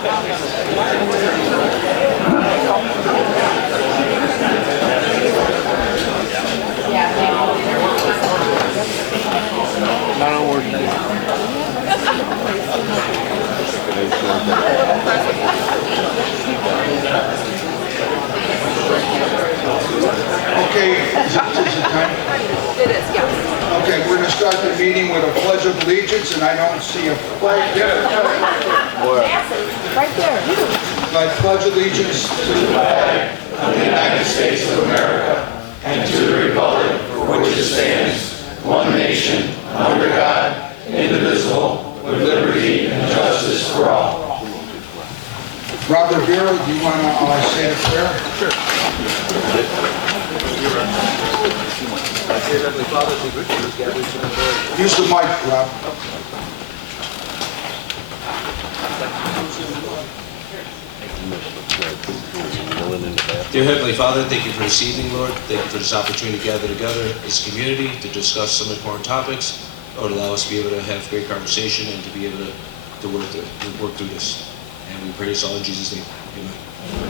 Okay, is it time? It is, yeah. Okay, we're going to start the meeting with a pledge of allegiance, and I don't see a flag here. Right there. I pledge allegiance to the flag of the United States of America and to the republic for which it stands, one nation, under God, indivisible, with liberty and justice for all. Robert Vera, do you want to say a prayer? Sure. Use the mic, Rob. Dear Heavenly Father, thank you for this evening, Lord. Thank you for this opportunity to gather together as a community to discuss some important topics. Lord, allow us to be able to have great conversation and to be able to work through this. And we pray this all in Jesus' name.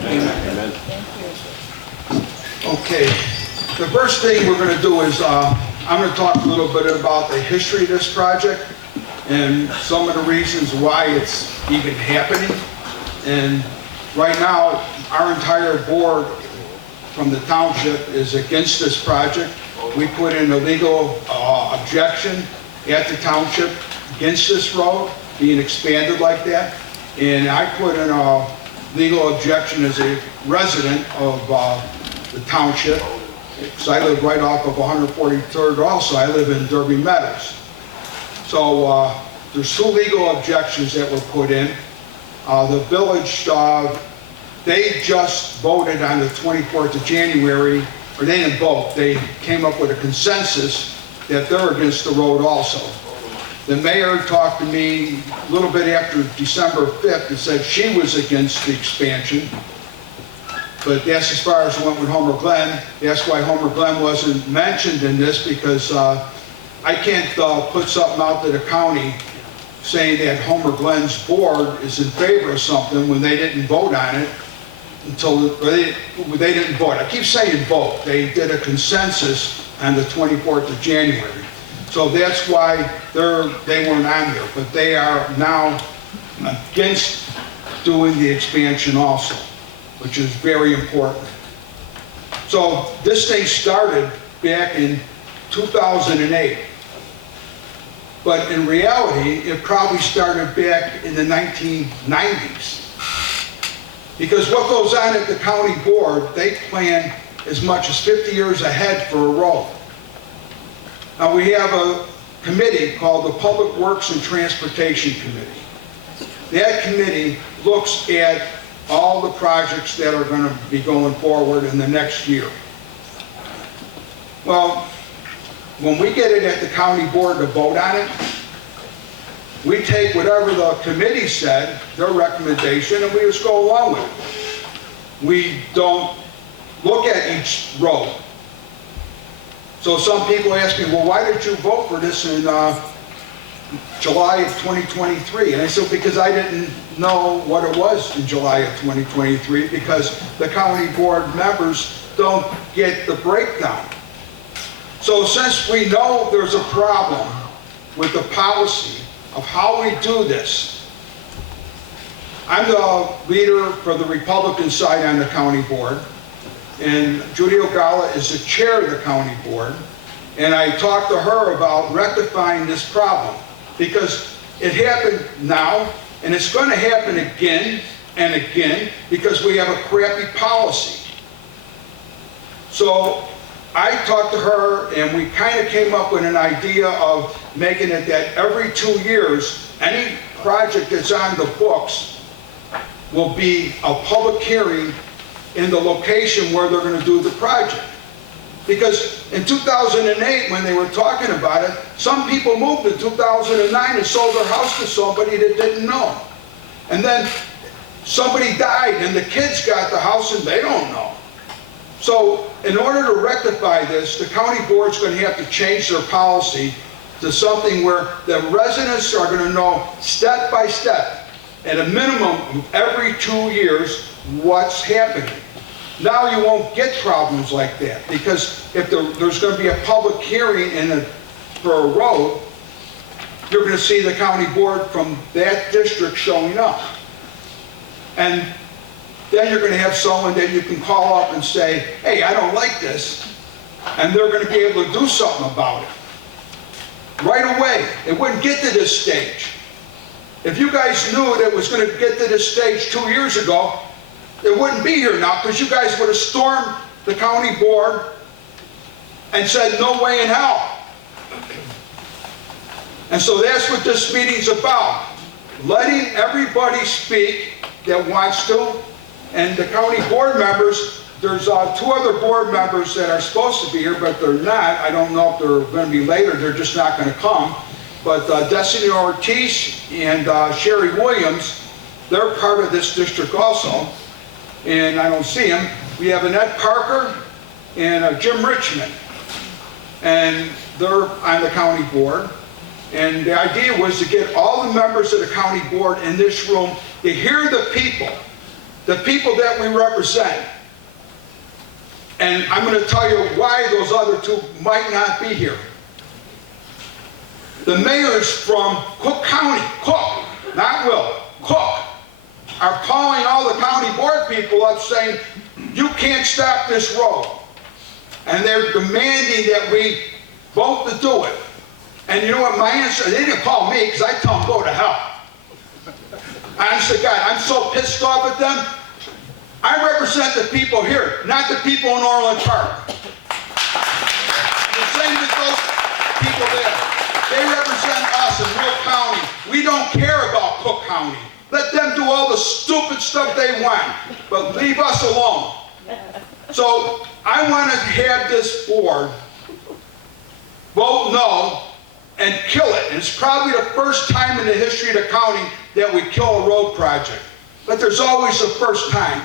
Amen. Amen. Okay, the first thing we're going to do is I'm going to talk a little bit about the history of this project and some of the reasons why it's even happening. And right now, our entire board from the township is against this project. We put in a legal objection at the township against this road being expanded like that. And I put in a legal objection as a resident of the township, because I live right off of 143rd also. I live in Derby Meadows. So there's two legal objections that were put in. The village, they just voted on the 24th of January, or they didn't vote, they came up with a consensus that they're against the road also. The mayor talked to me a little bit after December 5th and said she was against the expansion. But that's as far as it went with Homer Glen. That's why Homer Glen wasn't mentioned in this, because I can't put something out to the county saying that Homer Glen's board is in favor of something when they didn't vote on it until they didn't vote. I keep saying vote. They did a consensus on the 24th of January. So that's why they weren't on there. But they are now against doing the expansion also, which is very important. So this thing started back in 2008. But in reality, it probably started back in the 1990s. Because what goes on at the county board, they plan as much as 50 years ahead for a road. Now we have a committee called the Public Works and Transportation Committee. That committee looks at all the projects that are going to be going forward in the next year. Well, when we get it at the county board to vote on it, we take whatever the committee said, their recommendation, and we just go along with it. We don't look at each road. So some people ask me, well, why did you vote for this in July of 2023? And I said, because I didn't know what it was in July of 2023, because the county board members don't get the breakdown. So since we know there's a problem with the policy of how we do this, I'm the leader for the Republican side on the county board, and Judy Ogala is the chair of the county board, and I talked to her about rectifying this problem, because it happened now, and it's going to happen again and again, because we have a crappy policy. So I talked to her, and we kind of came up with an idea of making it that every 2 years, any project that's on the books will be a public hearing in the location where they're going to do the project. Because in 2008, when they were talking about it, some people moved in 2009 and sold their house to somebody that didn't know. And then somebody died and the kids got the house and they don't know. So in order to rectify this, the county board's going to have to change their policy to something where the residents are going to know step by step at a minimum of every 2 years what's happening. Now you won't get problems like that, because if there's going to be a public hearing for a road, you're going to see the county board from that district showing up. And then you're going to have someone that you can call up and say, hey, I don't like this. And they're going to be able to do something about it. Right away. It wouldn't get to this stage. If you guys knew that it was going to get to this stage 2 years ago, it wouldn't be here now, because you guys would have stormed the county board and said, no way in hell. And so that's what this meeting's about. Letting everybody speak that wants to. And the county board members, there's 2 other board members that are supposed to be here, but they're not. I don't know if they're going to be later. They're just not going to come. But Destiny Ortiz and Sherry Williams, they're part of this district also. And I don't see them. We have Annette Parker and Jim Richmond. And they're on the county board. And the idea was to get all the members of the county board in this room to hear the people that we represent. And I'm going to tell you why those other 2 might not be here. The mayors from Cook County, Cook, not Will, Cook, are calling all the county board people up saying, you can't stop this road. And they're demanding that we vote to do it. And you know what my answer, they didn't call me, because I tell them go to hell. Honest to God, I'm so pissed off at them. I represent the people here, not the people in Orland Park. The same with those people there. They represent us in Will County. We don't care about Cook County. Let them do all the stupid stuff they want, but leave us alone. So I want to have this board vote no and kill it. And it's probably the first time in the history of the county that we kill a road project. But there's always a first time.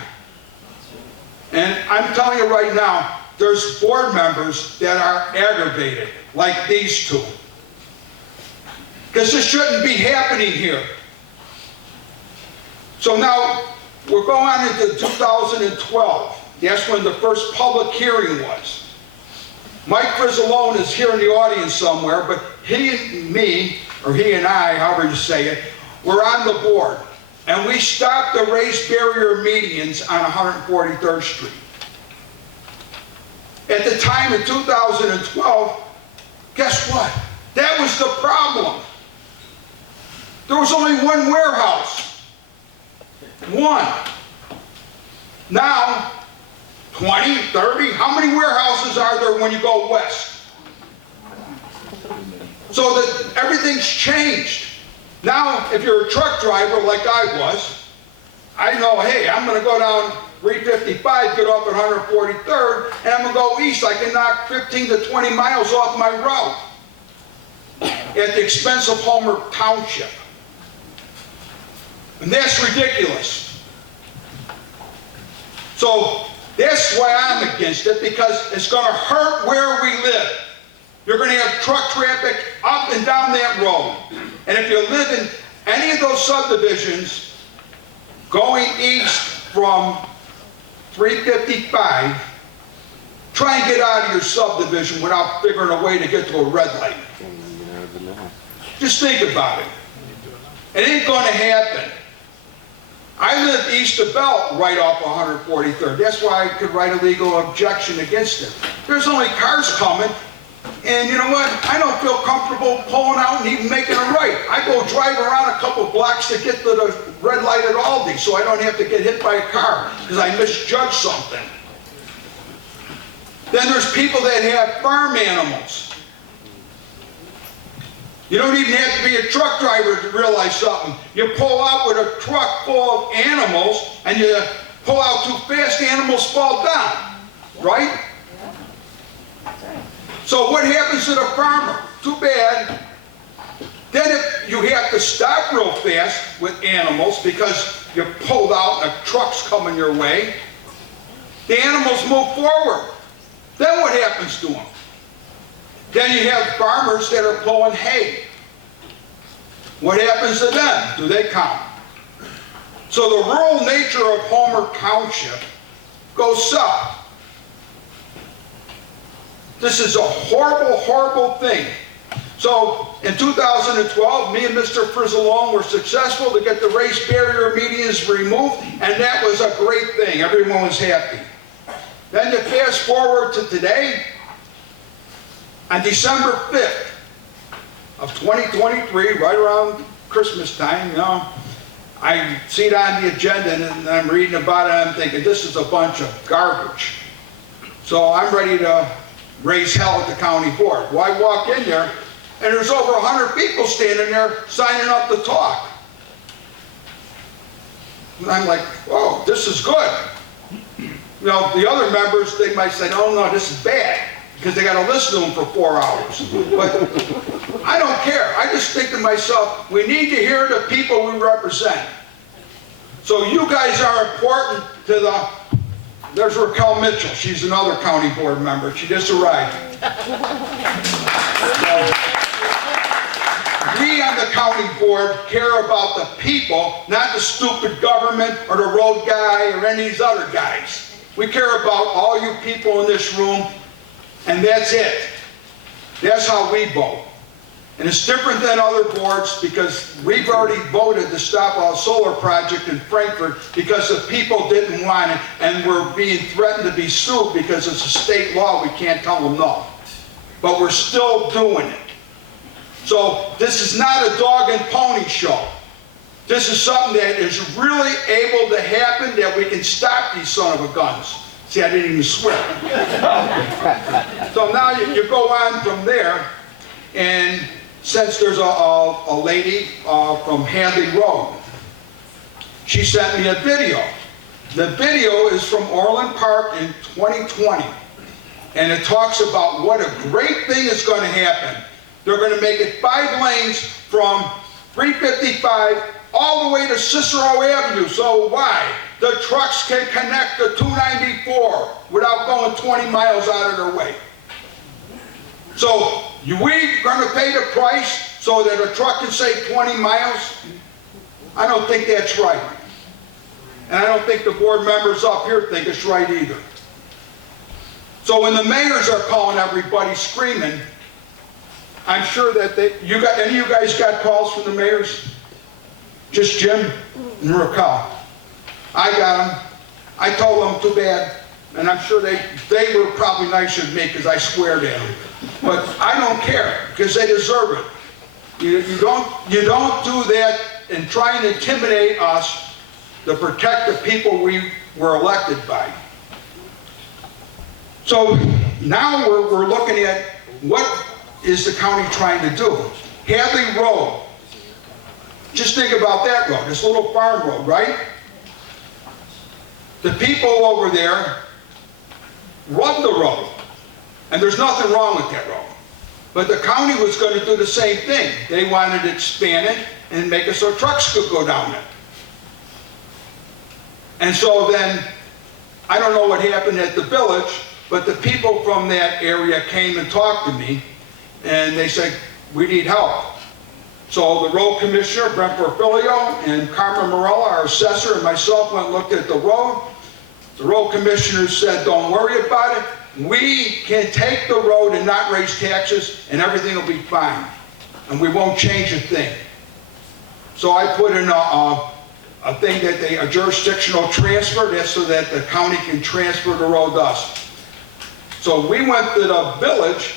And I'm telling you right now, there's board members that are aggravated, like these 2. Because this shouldn't be happening here. So now, we're going on into 2012. That's when the first public hearing was. Mike Frizzalone is here in the audience somewhere, but he and me, or he and I, however you say it, were on the board. And we stopped the raised barrier medians on 143rd Street. At the time in 2012, guess what? That was the problem. There was only one warehouse. One. Now, 20, 30, how many warehouses are there when you go west? So that everything's changed. Now, if you're a truck driver like I was, I know, hey, I'm going to go down 355, get off at 143rd, and I'm going to go east. I can knock 15 to 20 miles off my route at the expense of Homer Township. And that's ridiculous. So that's why I'm against it, because it's going to hurt where we live. You're going to have truck traffic up and down that road. And if you live in any of those subdivisions going east from 355, try and get out of your subdivision without figuring a way to get to a red light. Just think about it. It ain't going to happen. I live east of Belt right off 143rd. That's why I could write a legal objection against it. There's only cars coming. And you know what? I don't feel comfortable pulling out and even making a right. I go drive around a couple blocks to get to the red light at Aldi so I don't have to get hit by a car because I misjudged something. Then there's people that have farm animals. You don't even have to be a truck driver to realize something. You pull out with a truck full of animals and you pull out too fast, animals fall down. Right? So what happens to the farmer? Too bad. Then if you have to stop real fast with animals because you pulled out and a truck's coming your way, the animals move forward. Then what happens to them? Then you have farmers that are pulling hay. What happens to them? Do they count? So the rural nature of Homer Township goes south. This is a horrible, horrible thing. So in 2012, me and Mr. Frizzalone were successful to get the race barrier medians removed, and that was a great thing. Everyone was happy. Then to fast forward to today, on December 5th of 2023, right around Christmas time, you know, I see it on the agenda and I'm reading about it and I'm thinking, this is a bunch of garbage. So I'm ready to raise hell at the county board. Well, I walk in there and there's over 100 people standing there signing up to talk. And I'm like, whoa, this is good. You know, the other members, they might say, oh no, this is bad, because they got to listen to them for 4 hours. But I don't care. I just think to myself, we need to hear the people we represent. So you guys are important to the, there's Raquel Mitchell. She's another county board member. She just arrived. We on the county board care about the people, not the stupid government or the road guy or any of these other guys. We care about all you people in this room, and that's it. That's how we vote. And it's different than other boards because we've already voted to stop a solar project in Frankfurt because the people didn't want it, and we're being threatened to be sued because it's a state law. We can't tell them no. But we're still doing it. So this is not a dog and pony show. This is something that is really able to happen, that we can stop these son of a guns. See, I didn't even swear. So now you go on from there, and since there's a lady from Hadley Road, she sent me a video. The video is from Orland Park in 2020, and it talks about what a great thing is going to happen. They're going to make it 5 lanes from 355 all the way to Cicero Avenue. So why? The trucks can connect to 294 without going 20 miles out of their way. So we're going to pay the price so that a truck can save 20 miles? I don't think that's right. And I don't think the board members up here think it's right either. So when the mayors are calling everybody screaming, I'm sure that any of you guys got calls from the mayors? Just Jim and Raquel. I got them. I told them too bad, and I'm sure they were probably nicer than me because I sweared at them. But I don't care because they deserve it. You don't do that and try and intimidate us to protect the people we were elected by. So now we're looking at what is the county trying to do. Hadley Road. Just think about that road, this little farm road, right? The people over there run the road, and there's nothing wrong with that road. But the county was going to do the same thing. They wanted to expand it and make it so trucks could go down it. And so then, I don't know what happened at the village, but the people from that area came and talked to me, and they said, we need help. So the road commissioner, Brent Porfilio, and Carmen Morella, our assessor, and myself went and looked at the road. The road commissioner said, don't worry about it. We can take the road and not raise taxes, and everything will be fine. And we won't change a thing. So I put in a thing that a jurisdictional transfer, that's so that the county can transfer the road to us. So we went to the village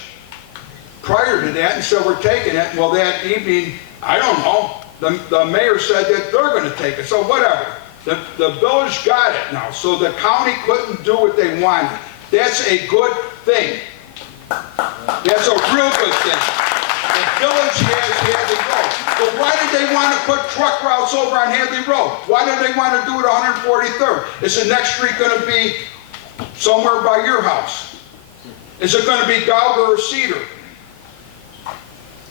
prior to that and said we're taking it. Well, that evening, I don't know, the mayor said that they're going to take it. So whatever. The village got it now. So the county couldn't do what they wanted. That's a good thing. That's a real good thing. The village has Hadley Road. But why did they want to put truck routes over on Hadley Road? Why did they want to do it 143rd? Is the next street going to be somewhere by your house? Is it going to be Gauger or Cedar?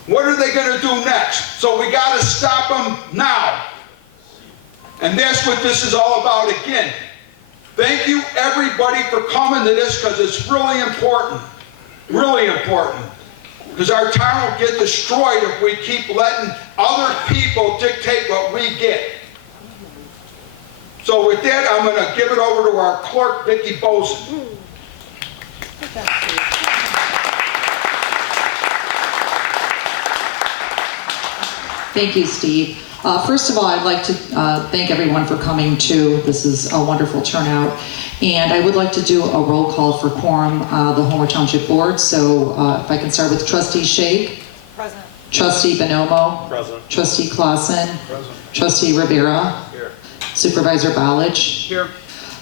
What are they going to do next? So we got to stop them now. And that's what this is all about again. Thank you everybody for coming to this because it's really important. Really important. Because our town will get destroyed if we keep letting other people dictate what we get. So with that, I'm going to give it over to our clerk, Vicki Boson. Thank you, Steve. First of all, I'd like to thank everyone for coming too. This is a wonderful turnout. And I would like to do a roll call for quorum, the Homer Township Board. So if I can start with Trustee Shake. Present. Trustee Bonomo. Present. Trustee Clausen. Present. Trustee Rivera. Here. Supervisor Balich. Here.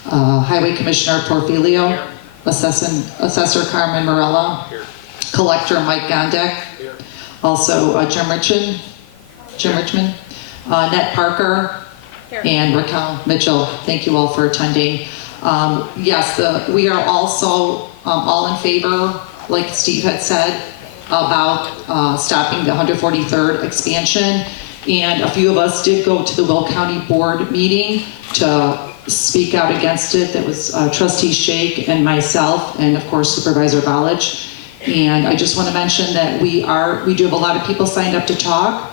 Highway Commissioner Porfilio. Here. Assessor Carmen Morella. Here. Collector Mike Gondek. Here. Also Jim Richmond. Ned Parker. Here. And Raquel Mitchell. Thank you all for attending. Yes, we are also all in favor, like Steve had said, about stopping the 143rd expansion. And a few of us did go to the Will County Board meeting to speak out against it. That was Trustee Shake and myself, and of course Supervisor Balich. And I just want to mention that we do have a lot of people signed up to talk.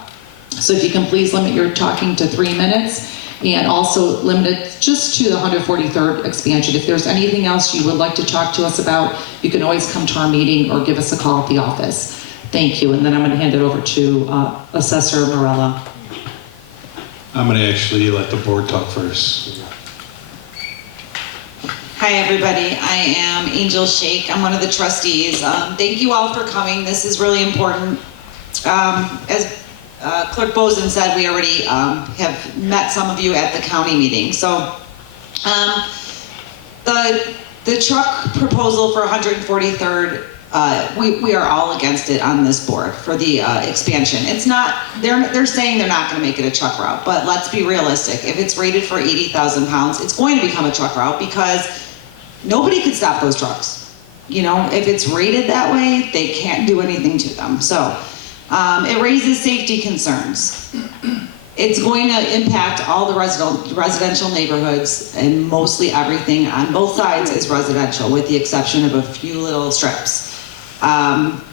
So if you can please limit your talking to 3 minutes, and also limit it just to the 143rd expansion. If there's anything else you would like to talk to us about, you can always come to our meeting or give us a call at the office. Thank you, and then I'm going to hand it over to Assessor Morella. I'm going to actually let the board talk first. Hi everybody, I am Angel Shake. I'm one of the trustees. Thank you all for coming. This is really important. As Clerk Boson said, we already have met some of you at the county meeting. So the truck proposal for 143rd, we are all against it on this board for the expansion. It's not, they're saying they're not going to make it a truck route, but let's be realistic. If it's rated for 80,000 pounds, it's going to become a truck route because nobody could stop those trucks. You know, if it's rated that way, they can't do anything to them. So it raises safety concerns. It's going to impact all the residential neighborhoods, and mostly everything on both sides is residential, with the exception of a few little strips.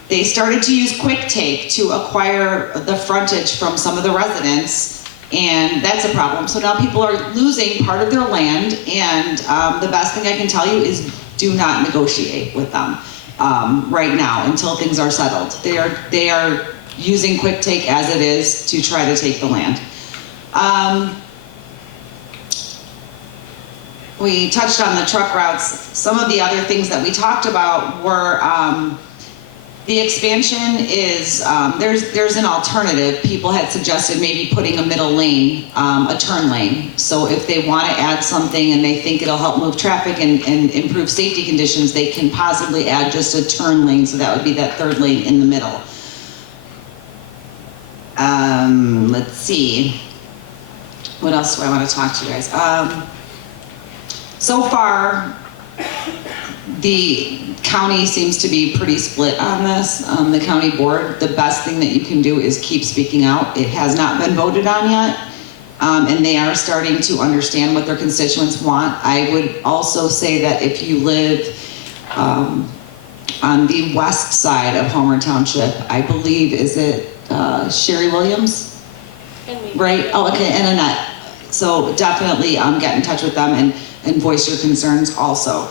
They started to use quick take to acquire the frontage from some of the residents, and that's a problem. So now people are losing part of their land, and the best thing I can tell you is do not negotiate with them right now until things are settled. They are using quick take as it is to try to take the land. We touched on the truck routes. Some of the other things that we talked about were the expansion is, there's an alternative. People had suggested maybe putting a middle lane, a turn lane. So if they want to add something and they think it'll help move traffic and improve safety conditions, they can possibly add just a turn lane. So that would be that third lane in the middle. Let's see. What else do I want to talk to you guys? So far, the county seems to be pretty split on this. The county board, the best thing that you can do is keep speaking out. It has not been voted on yet, and they are starting to understand what their constituents want. I would also say that if you live on the west side of Homer Township, I believe, is it Sherry Williams? And me. Right, oh, okay, and Annette. So definitely get in touch with them and voice your concerns also.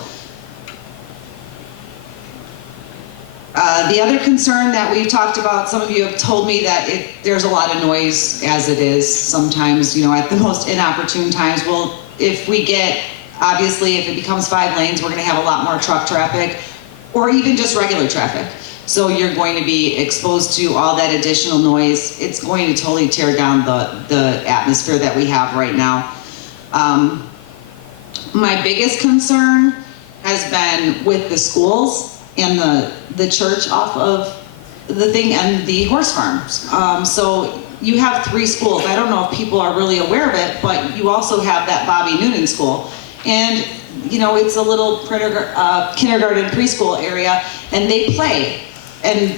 The other concern that we've talked about, some of you have told me that there's a lot of noise as it is sometimes, you know, at the most inopportune times. Well, if we get, obviously, if it becomes 5 lanes, we're gonna have a lot more truck traffic or even just regular traffic. So you're going to be exposed to all that additional noise. It's going to totally tear down the atmosphere that we have right now. My biggest concern has been with the schools and the church off of the thing and the horse farms. So you have 3 schools. I don't know if people are really aware of it, but you also have that Bobby Noonan school. And you know, it's a little kindergarten preschool area, and they play. And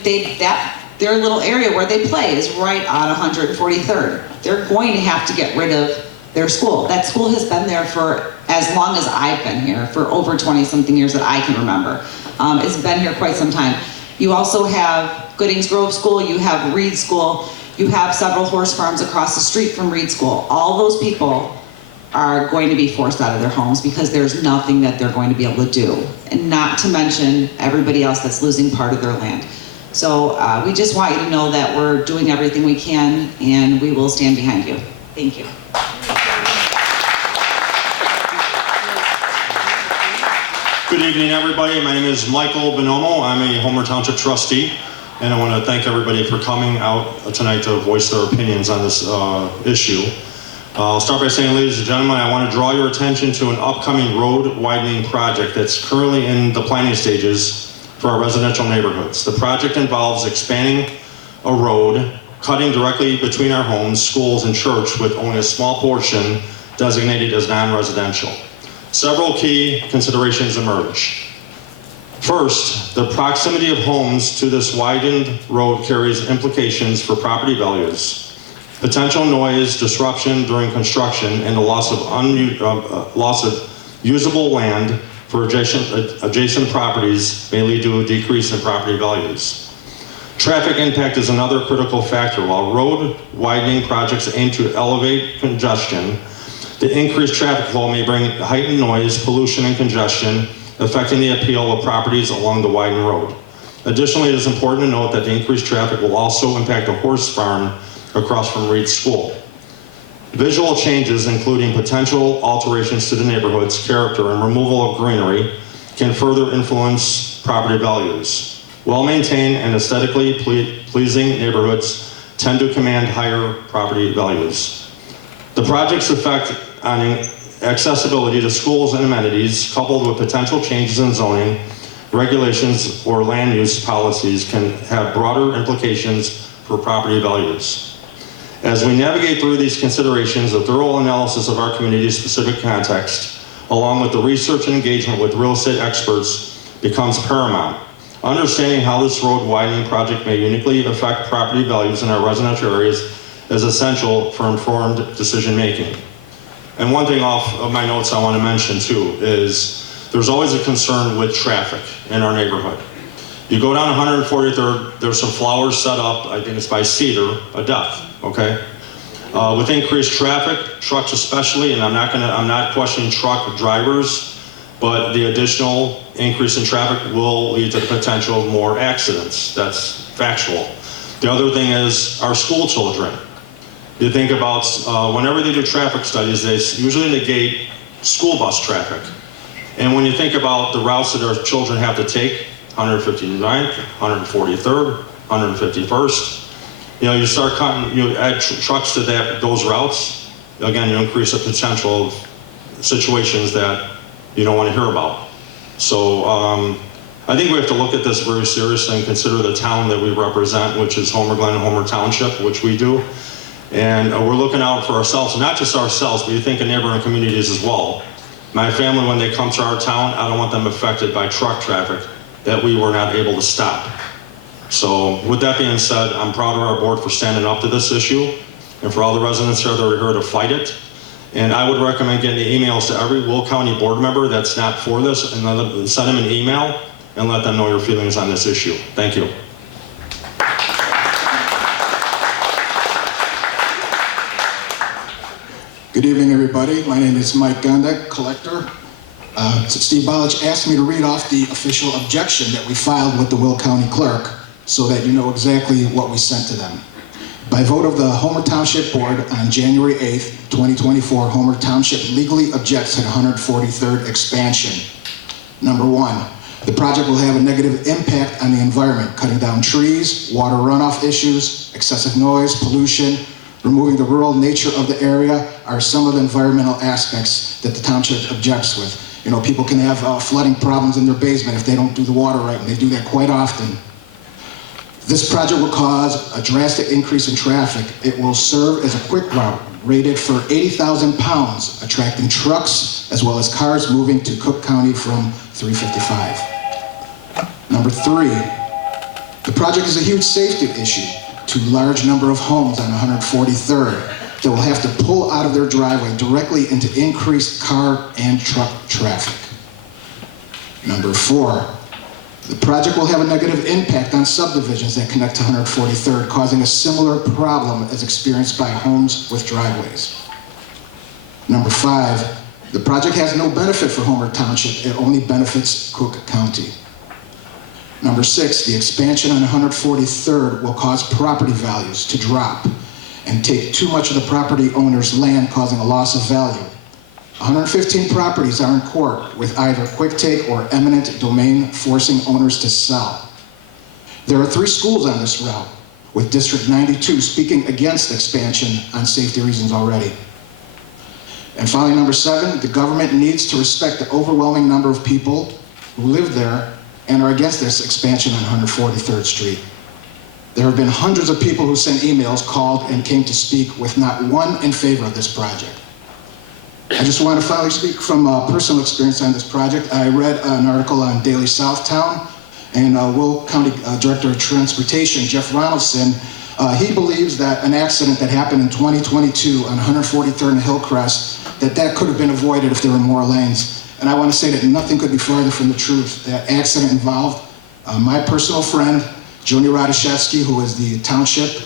their little area where they play is right on 143rd. They're going to have to get rid of their school. That school has been there for as long as I've been here, for over 20-something years that I can remember. It's been here quite some time. You also have Goodings Grove School, you have Reed School, you have several horse farms across the street from Reed School. All those people are going to be forced out of their homes because there's nothing that they're going to be able to do. And not to mention everybody else that's losing part of their land. So we just want you to know that we're doing everything we can and we will stand behind you. Thank you. Good evening, everybody. My name is Michael Bonomo. I'm a Homer Township trustee, and I want to thank everybody for coming out tonight to voice their opinions on this issue. I'll start by saying, ladies and gentlemen, I want to draw your attention to an upcoming road widening project that's currently in the planning stages for our residential neighborhoods. The project involves expanding a road, cutting directly between our homes, schools, and church with only a small portion designated as non-residential. Several key considerations emerge. First, the proximity of homes to this widened road carries implications for property values. Potential noise disruption during construction and the loss of usable land for adjacent properties may lead to a decrease in property values. Traffic impact is another critical factor. While road widening projects aim to elevate congestion, the increased traffic flow may bring heightened noise, pollution, and congestion, affecting the appeal of properties along the widened road. Additionally, it is important to note that the increased traffic will also impact a horse farm across from Reed's School. Visual changes, including potential alterations to the neighborhood's character and removal of greenery, can further influence property values. Well-maintained and aesthetically pleasing neighborhoods tend to command higher property values. The project's effect on accessibility to schools and amenities, coupled with potential changes in zoning, regulations, or land use policies, can have broader implications for property values. As we navigate through these considerations, a thorough analysis of our community's specific context, along with the research and engagement with real estate experts, becomes paramount. Understanding how this road widening project may uniquely affect property values in our residential areas is essential for informed decision making. And one thing off of my notes I want to mention too is there's always a concern with traffic in our neighborhood. You go down 143rd, there's some flowers set up, I think it's by Cedar, a death, okay? With increased traffic, trucks especially, and I'm not questioning truck drivers, but the additional increase in traffic will lead to the potential of more accidents. That's factual. The other thing is our school children. You think about, whenever they do traffic studies, they usually negate school bus traffic. And when you think about the routes that our children have to take, 159th, 143rd, 151st, you know, you start cutting, you add trucks to those routes, again, you increase the potential of situations that you don't want to hear about. So I think we have to look at this very seriously and consider the town that we represent, which is Homer Glen and Homer Township, which we do. And we're looking out for ourselves, not just ourselves, but you think of neighboring communities as well. My family, when they come to our town, I don't want them affected by truck traffic that we were not able to stop. So with that being said, I'm proud of our board for standing up to this issue and for all the residents here that are here to fight it. And I would recommend getting the emails to every Will County board member that's not for this and send them an email and let them know your feelings on this issue. Thank you. Good evening, everybody. My name is Mike Gondek, collector. Steve Bolich asked me to read off the official objection that we filed with the Will County clerk so that you know exactly what we sent to them. By vote of the Homer Township Board on January 8th, 2024, Homer Township legally objects to the 143rd expansion. Number one, the project will have a negative impact on the environment, cutting down trees, water runoff issues, excessive noise, pollution. Removing the rural nature of the area are some of the environmental aspects that the township objects with. You know, people can have flooding problems in their basement if they don't do the water right, and they do that quite often. This project will cause a drastic increase in traffic. It will serve as a quick route rated for 80,000 pounds, attracting trucks as well as cars moving to Cook County from 355. Number three, the project is a huge safety issue to a large number of homes on 143rd that will have to pull out of their driveway directly into increased car and truck traffic. Number four, the project will have a negative impact on subdivisions that connect to 143rd, causing a similar problem as experienced by homes with driveways. Number 5, the project has no benefit for Homer Township. It only benefits Cook County. Number 6, the expansion on 143rd will cause property values to drop and take too much of the property owner's land, causing a loss of value. 115 properties are in court with either quick take or eminent domain forcing owners to sell. There are 3 schools on this route, with District 92 speaking against expansion on safety reasons already. And finally, number 7, the government needs to respect the overwhelming number of people who live there and are against this expansion on 143rd Street. There have been hundreds of people who sent emails, called, and came to speak with not one in favor of this project. I just want to finally speak from personal experience on this project. I read an article on Daily Southtown, and Will County Director of Transportation, Jeff Ronaldson, he believes that an accident that happened in 2022 on 143rd and Hillcrest, that could have been avoided if there were more lanes. And I want to say that nothing could be farther from the truth. That accident involved my personal friend, Joni Radoszewski, who is the Township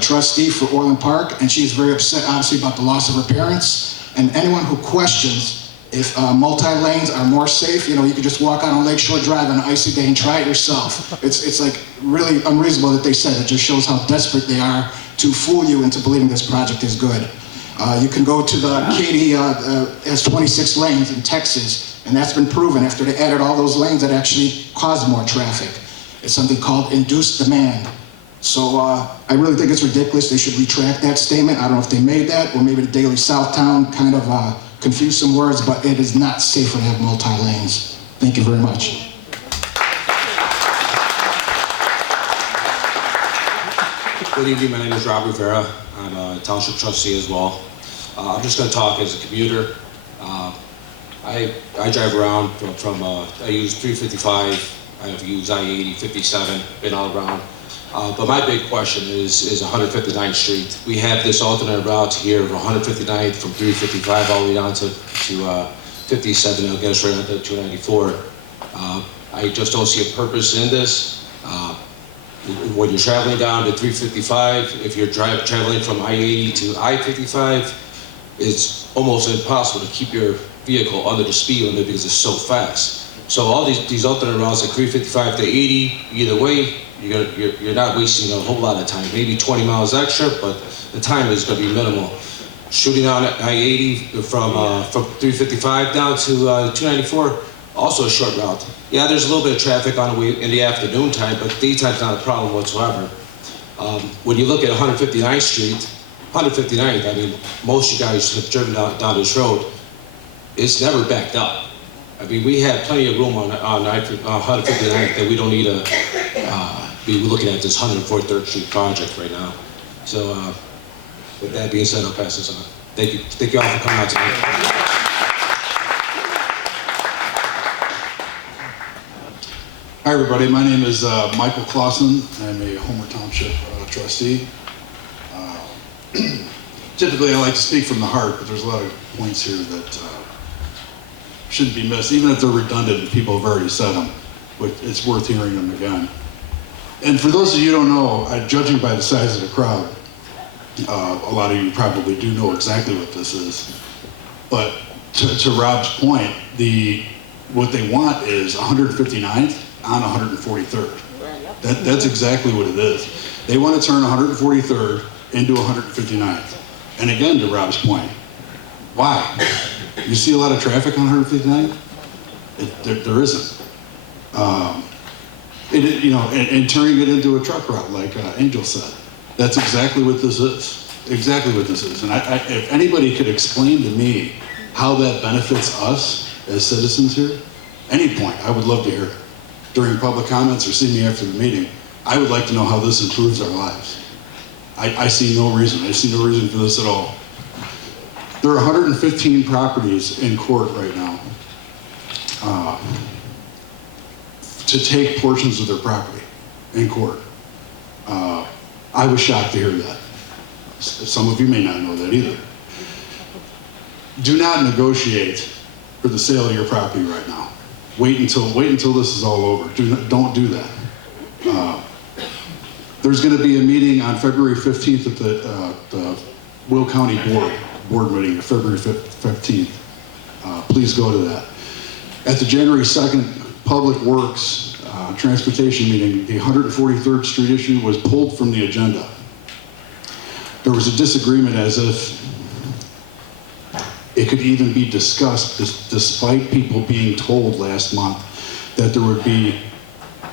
trustee for Orland Park, and she's very upset, obviously, about the loss of her parents. And anyone who questions if multi-lanes are more safe, you could just walk out on Lakeshore Drive on an icy day and try it yourself. It's like really unreasonable that they said. It just shows how desperate they are to fool you into believing this project is good. You can go to the Katy, has 26 lanes in Texas, and that's been proven after they added all those lanes that actually caused more traffic. It's something called induced demand. So I really think it's ridiculous. They should retract that statement. I don't know if they made that, or maybe the Daily Southtown kind of confused some words, but it is not safer to have multi-lanes. Thank you very much. Good evening, my name is Rob Rivera. I'm a Township trustee as well. I'm just going to talk as a commuter. I drive around I use 355, I've used I-80, 57, been all around. But my big question is 159th Street. We have this alternate route here of 159th from 355 all the way down to 57. It'll get us right onto 294. I just don't see a purpose in this. When you're traveling down to 355, if you're traveling from I-80 to I-55, it's almost impossible to keep your vehicle under the speed limit because it's so fast. So all these alternate routes at 355 to 80, either way, you're not wasting a whole lot of time, maybe 20 miles extra, but the time is going to be minimal. Shooting down I-80 from 355 down to 294, also a short route. Yeah, there's a little bit of traffic on the way in the afternoon time, but daytime's not a problem whatsoever. When you look at 159th Street, 159th, I mean, most of you guys have driven down this road, it's never backed up. I mean, we have plenty of room on 159th that we don't need to be looking at this 143rd Street project right now. So with that being said, I'll pass this on. Thank you. Thank you all for coming out tonight. Hi everybody, my name is Michael Clausen. I'm a Homer Township trustee. Typically I like to speak from the heart, but there's a lot of points here that shouldn't be missed, even if they're redundant and people have already said them, but it's worth hearing them again. And for those of you who don't know, judging by the size of the crowd, a lot of you probably do know exactly what this is. But to Rob's point, what they want is 159th on 143rd. That's exactly what it is. They want to turn 143rd into 159th. And again, to Rob's point, why? You see a lot of traffic on 159th? There isn't. And turning it into a truck route, like Angel said. That's exactly what this is. Exactly what this is. And if anybody could explain to me how that benefits us as citizens here, any point, I would love to hear it. During public comments or see me after the meeting, I would like to know how this improves our lives. I see no reason. I see no reason for this at all. There are 115 properties in court right now to take portions of their property in court. I was shocked to hear that. Some of you may not know that either. Do not negotiate for the sale of your property right now. Wait until this is all over. Don't do that. There's going to be a meeting on February 15th at the Will County Board board meeting, February 15th. Please go to that. At the January 2nd Public Works Transportation meeting, the 143rd Street issue was pulled from the agenda. There was a disagreement as if it could even be discussed, despite people being told last month that there would be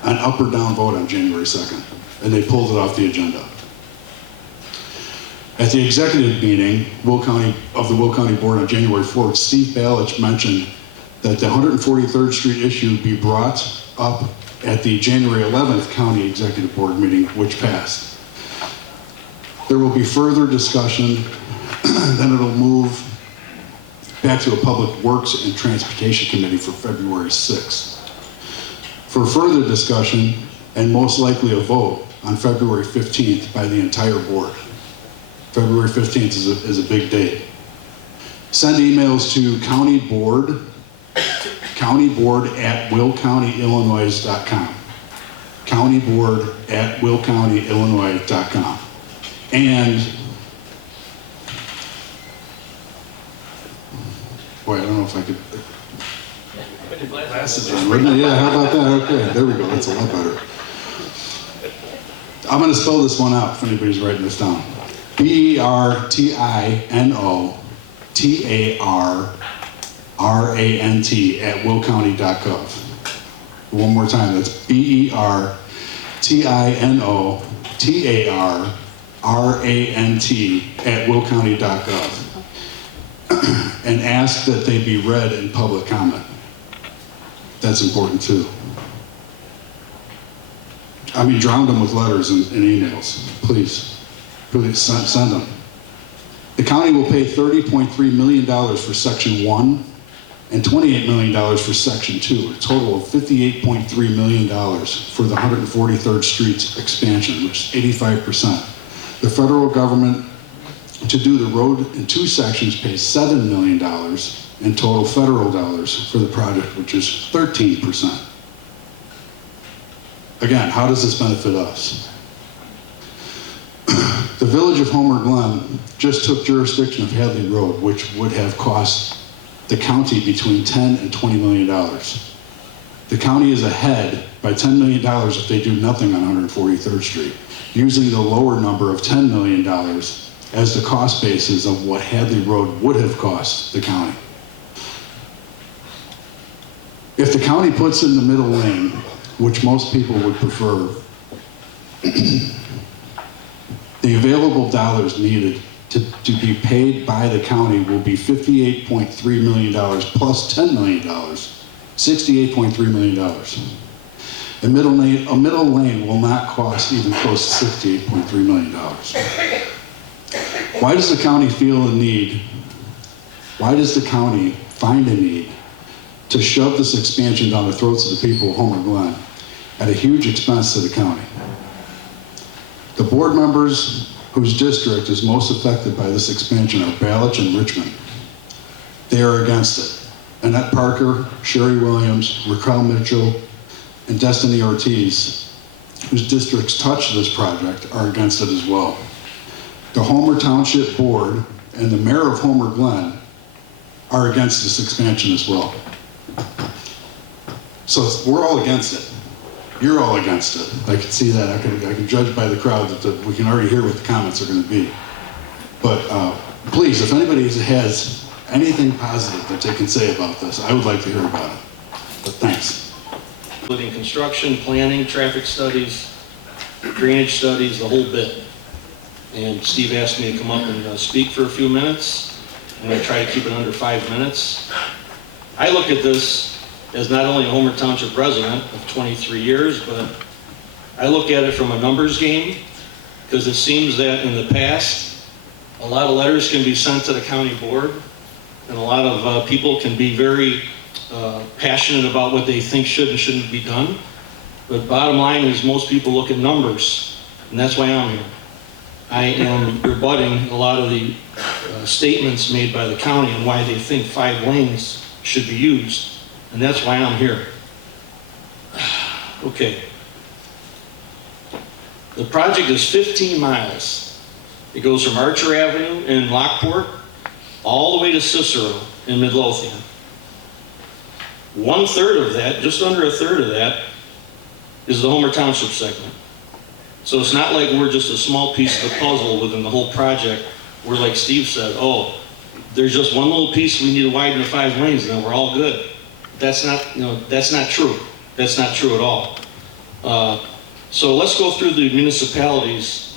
an up or down vote on January 2nd, and they pulled it off the agenda. At the executive meeting of the Will County Board on January 4th, Steve Balich mentioned that the 143rd Street issue be brought up at the January 11th County Executive Board meeting, which passed. There will be further discussion, then it'll move back to a Public Works and Transportation Committee for February 6th. For further discussion, and most likely a vote on February 15th by the entire board. February 15th is a big date. Send emails to countyboard@willcountyillinois.com. countyboard@willcountyillinois.com. And, boy, I don't know if I could. Glasses on, wouldn't it? Yeah, how about that? Okay, there we go. That's a lot better. I'm going to spell this one out if anybody's writing this down. BERTINOTARRANT@willcounty.gov. One more time, that's BERTINOTARRANT@willcounty.gov. And ask that they be read in public comment. That's important too. I mean, drown them with letters and emails, please. Please send them. The county will pay $30.3 million for Section 1 and $28 million for Section 2, a total of $58.3 million for the 143rd Street expansion, which is 85%. The federal government, to do the road in 2 sections, pays $7 million in total federal dollars for the project, which is 13%. Again, how does this benefit us? The village of Homer Glen just took jurisdiction of Hadley Road, which would have cost the county between $10 and $20 million. The county is ahead by $10 million if they do nothing on 143rd Street, using the lower number of $10 million as the cost basis of what Hadley Road would have cost the county. If the county puts in the middle lane, which most people would prefer, the available dollars needed to be paid by the county will be $58.3 million plus $10 million, $68.3 million. A middle lane will not cost even close to $68.3 million. Why does the county feel a need? Why does the county find a need to shove this expansion down the throats of the people of Homer Glen at a huge expense to the county? The board members whose district is most affected by this expansion are Balich and Richmond. They are against it. Annette Parker, Sherry Williams, Raquel Mitchell, and Destiny Ortiz, whose districts touch this project, are against it as well. The Homer Township Board and the mayor of Homer Glen are against this expansion as well. So we're all against it. You're all against it. I can see that. I can judge by the crowd that we can already hear what the comments are going to be. But please, if anybody has anything positive that they can say about this, I would like to hear about it. But thanks. Including construction, planning, traffic studies, drainage studies, the whole bit. And Steve asked me to come up and speak for a few minutes. I'm going to try to keep it under 5 minutes. I look at this as not only a Homer Township resident of 23 years, but I look at it from a numbers game, because it seems that in the past, a lot of letters can be sent to the county board, and a lot of people can be very passionate about what they think should and shouldn't be done. But bottom line is most people look at numbers, and that's why I'm here. I am rebutting a lot of the statements made by the county and why they think 5 lanes should be used. And that's why I'm here. Okay. The project is 15 miles. It goes from Archer Avenue in Lockport all the way to Cicero in Midlothian. 1/3 of that, just under 1/3 of that, is the Homer Township segment. So it's not like we're just a small piece of the puzzle within the whole project, where, like Steve said, oh, there's just one little piece we need to widen to 5 lanes and then we're all good. That's not, that's not true. That's not true at all. So let's go through the municipalities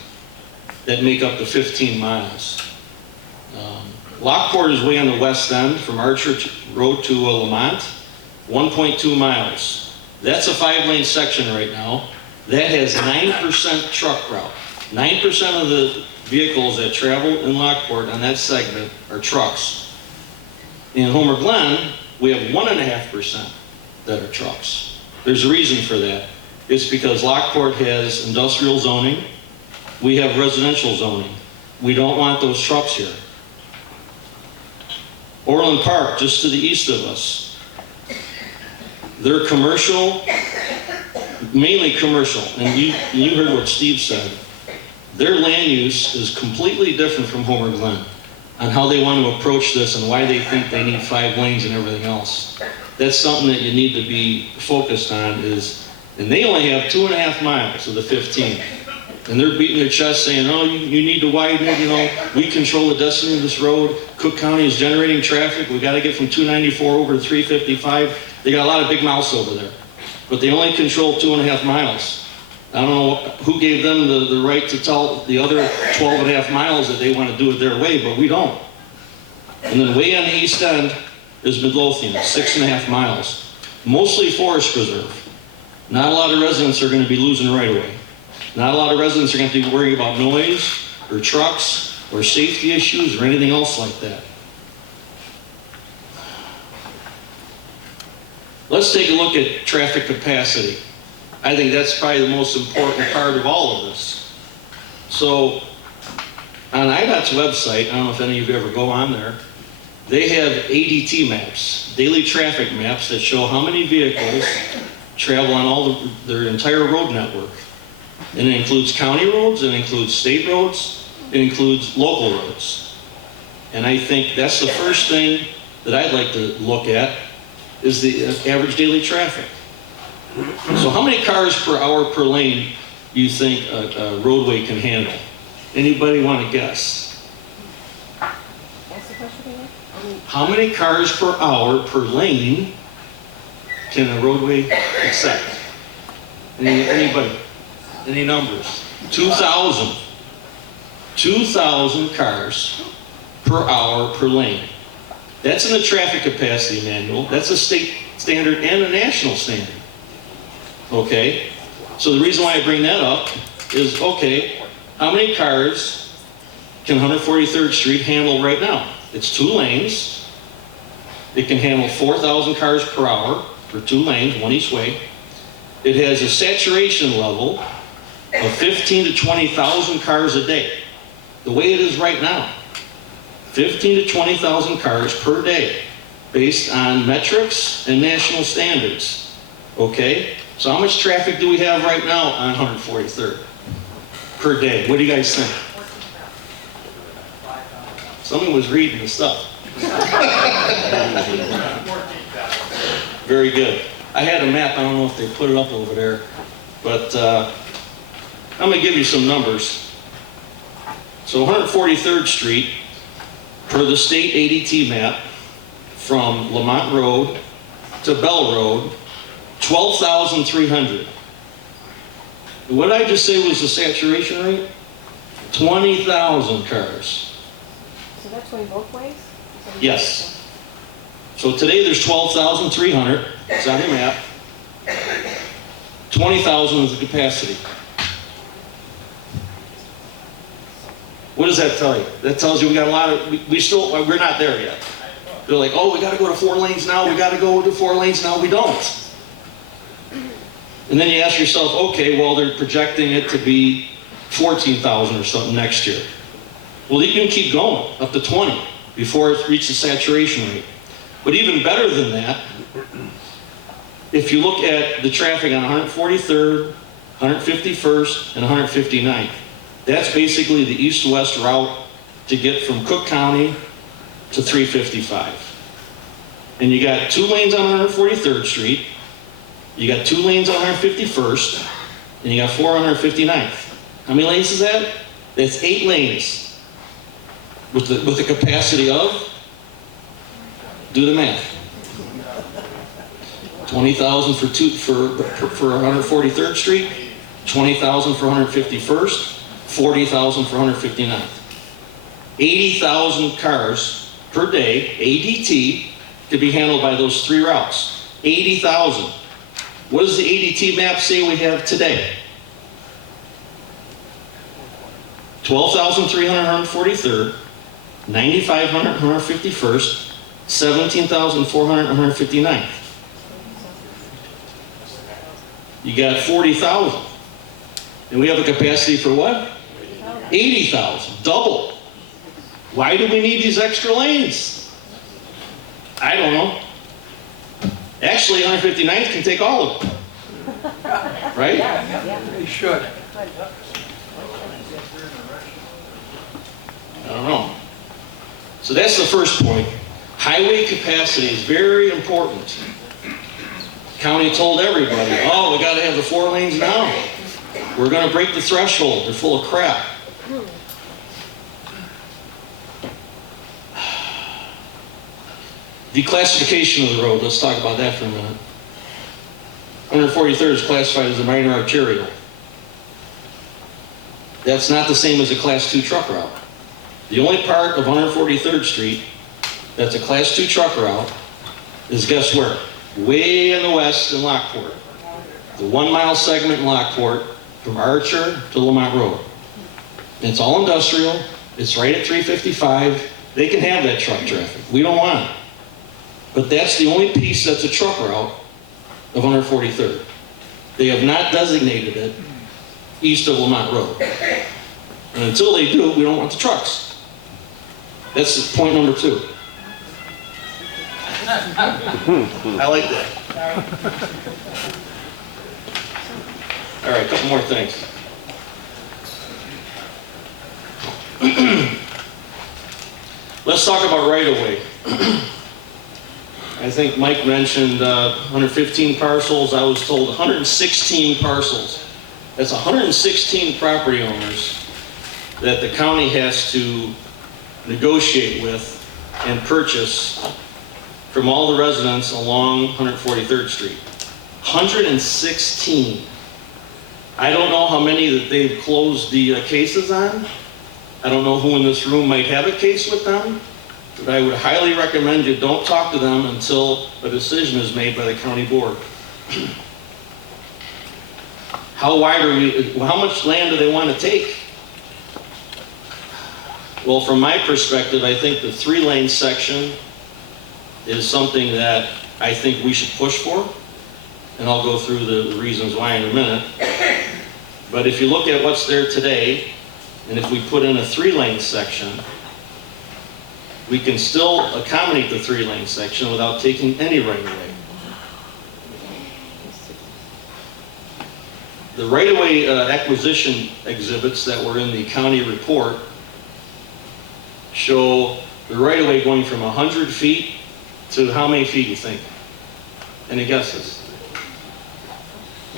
that make up the 15 miles. Lockport is way on the west end from Archer Road to Lamont, 1.2 miles. That's a 5-lane section right now. That has 9% truck route. 9% of the vehicles that travel in Lockport on that segment are trucks. In Homer Glen, we have 1.5% that are trucks. There's a reason for that. It's because Lockport has industrial zoning. We have residential zoning. We don't want those trucks here. Orland Park, just to the east of us, they're commercial, mainly commercial. And you heard what Steve said. Their land use is completely different from Homer Glen on how they want to approach this and why they think they need 5 lanes and everything else. That's something that you need to be focused on is, and they only have 2.5 miles of the 15. And they're beating their chest saying, oh, you need to widen it, we control the destiny of this road. Cook County is generating traffic. We got to get from 294 over to 355. They got a lot of big mouths over there. But they only control 2.5 miles. I don't know who gave them the right to tell the other 12.5 miles that they want to do it their way, but we don't. And then way on the east end is Midlothian, 6.5 miles. Mostly forest preserve. Not a lot of residents are going to be losing right away. Not a lot of residents are going to be worried about noise or trucks or safety issues or anything else like that. Let's take a look at traffic capacity. I think that's probably the most important part of all of this. So on IDOT's website, I don't know if any of you ever go on there, they have ADT maps, daily traffic maps that show how many vehicles travel on their entire road network. And it includes county roads, it includes state roads, it includes local roads. And I think that's the first thing that I'd like to look at is the average daily traffic. So how many cars per hour per lane do you think a roadway can handle? Anybody want to guess? Ask the question again. How many cars per hour per lane can a roadway accept? Anybody? Any numbers? 2,000. 2,000 cars per hour per lane. That's in the traffic capacity manual. That's a state standard and a national standard. Okay? So the reason why I bring that up is, okay, how many cars can 143rd Street handle right now? It's 2 lanes. It can handle 4,000 cars per hour for 2 lanes, 1 each way. It has a saturation level of 15 to 20,000 cars a day. The way it is right now. 15 to 20,000 cars per day based on metrics and national standards. Okay? So how much traffic do we have right now on 143rd per day? What do you guys think? Someone was reading the stuff. Very good. I had a map, I don't know if they put it up over there, but I'm going to give you some numbers. So 143rd Street, per the state ADT map, from Lamont Road to Bell Road, 12,300. What did I just say was the saturation rate? 20,000 cars. So that's going both ways? Yes. So today there's 12,300. It's on the map. 20,000 is the capacity. What does that tell you? That tells you we got a lot of, we're not there yet. They're like, oh, we got to go to 4 lanes now, we got to go to 4 lanes now. We don't. And then you ask yourself, okay, well, they're projecting it to be 14,000 or something next year. Well, you can keep going up to 20 before it reaches saturation rate. But even better than that, if you look at the traffic on 143rd, 151st, and 159th, that's basically the east-west route to get from Cook County to 355. And you got 2 lanes on 143rd Street, you got 2 lanes on 151st, and you got 4 on 159th. How many lanes is that? That's 8 lanes with the capacity of, do the math, 20,000 for 143rd Street, 20,000 for 151st, 40,000 for 159th. 80,000 cars per day, ADT, could be handled by those 3 routes. 80,000. What does the ADT map say we have today? 12,300 143rd, 9,500 151st, 17,400 159th. You got 40,000. And we have a capacity for what? 80,000, double. Why do we need these extra lanes? I don't know. Actually, 159th can take all of them. Right? They should. I don't know. So that's the first point. Highway capacity is very important. County told everybody, oh, we got to have the 4 lanes now. We're going to break the threshold. They're full of crap. Declassification of the road. Let's talk about that for a minute. 143rd is classified as a minor arterial. That's not the same as a Class 2 truck route. The only part of 143rd Street that's a Class 2 truck route is, guess where? Way in the west in Lockport. The 1 mile segment in Lockport from Archer to Lamont Road. And it's all industrial. It's right at 355. They can have that truck traffic. We don't want it. But that's the only piece that's a truck route of 143rd. They have not designated it east of Lamont Road. And until they do, we don't want the trucks. That's point number 2. I like that. All right, a couple more things. Let's talk about right-of-way. I think Mike mentioned 115 parcels. I was told 116 parcels. That's 116 property owners that the county has to negotiate with and purchase from all the residents along 143rd Street. 116. I don't know how many that they've closed the cases on. I don't know who in this room might have a case with them, but I would highly recommend you don't talk to them until a decision is made by the county board. How much land do they want to take? Well, from my perspective, I think the 3-lane section is something that I think we should push for, and I'll go through the reasons why in a minute. But if you look at what's there today, and if we put in a 3-lane section, we can still accommodate the 3-lane section without taking any right-of-way. The right-of-way acquisition exhibits that were in the county report show the right-of-way going from 100 feet to how many feet, you think? Any guesses?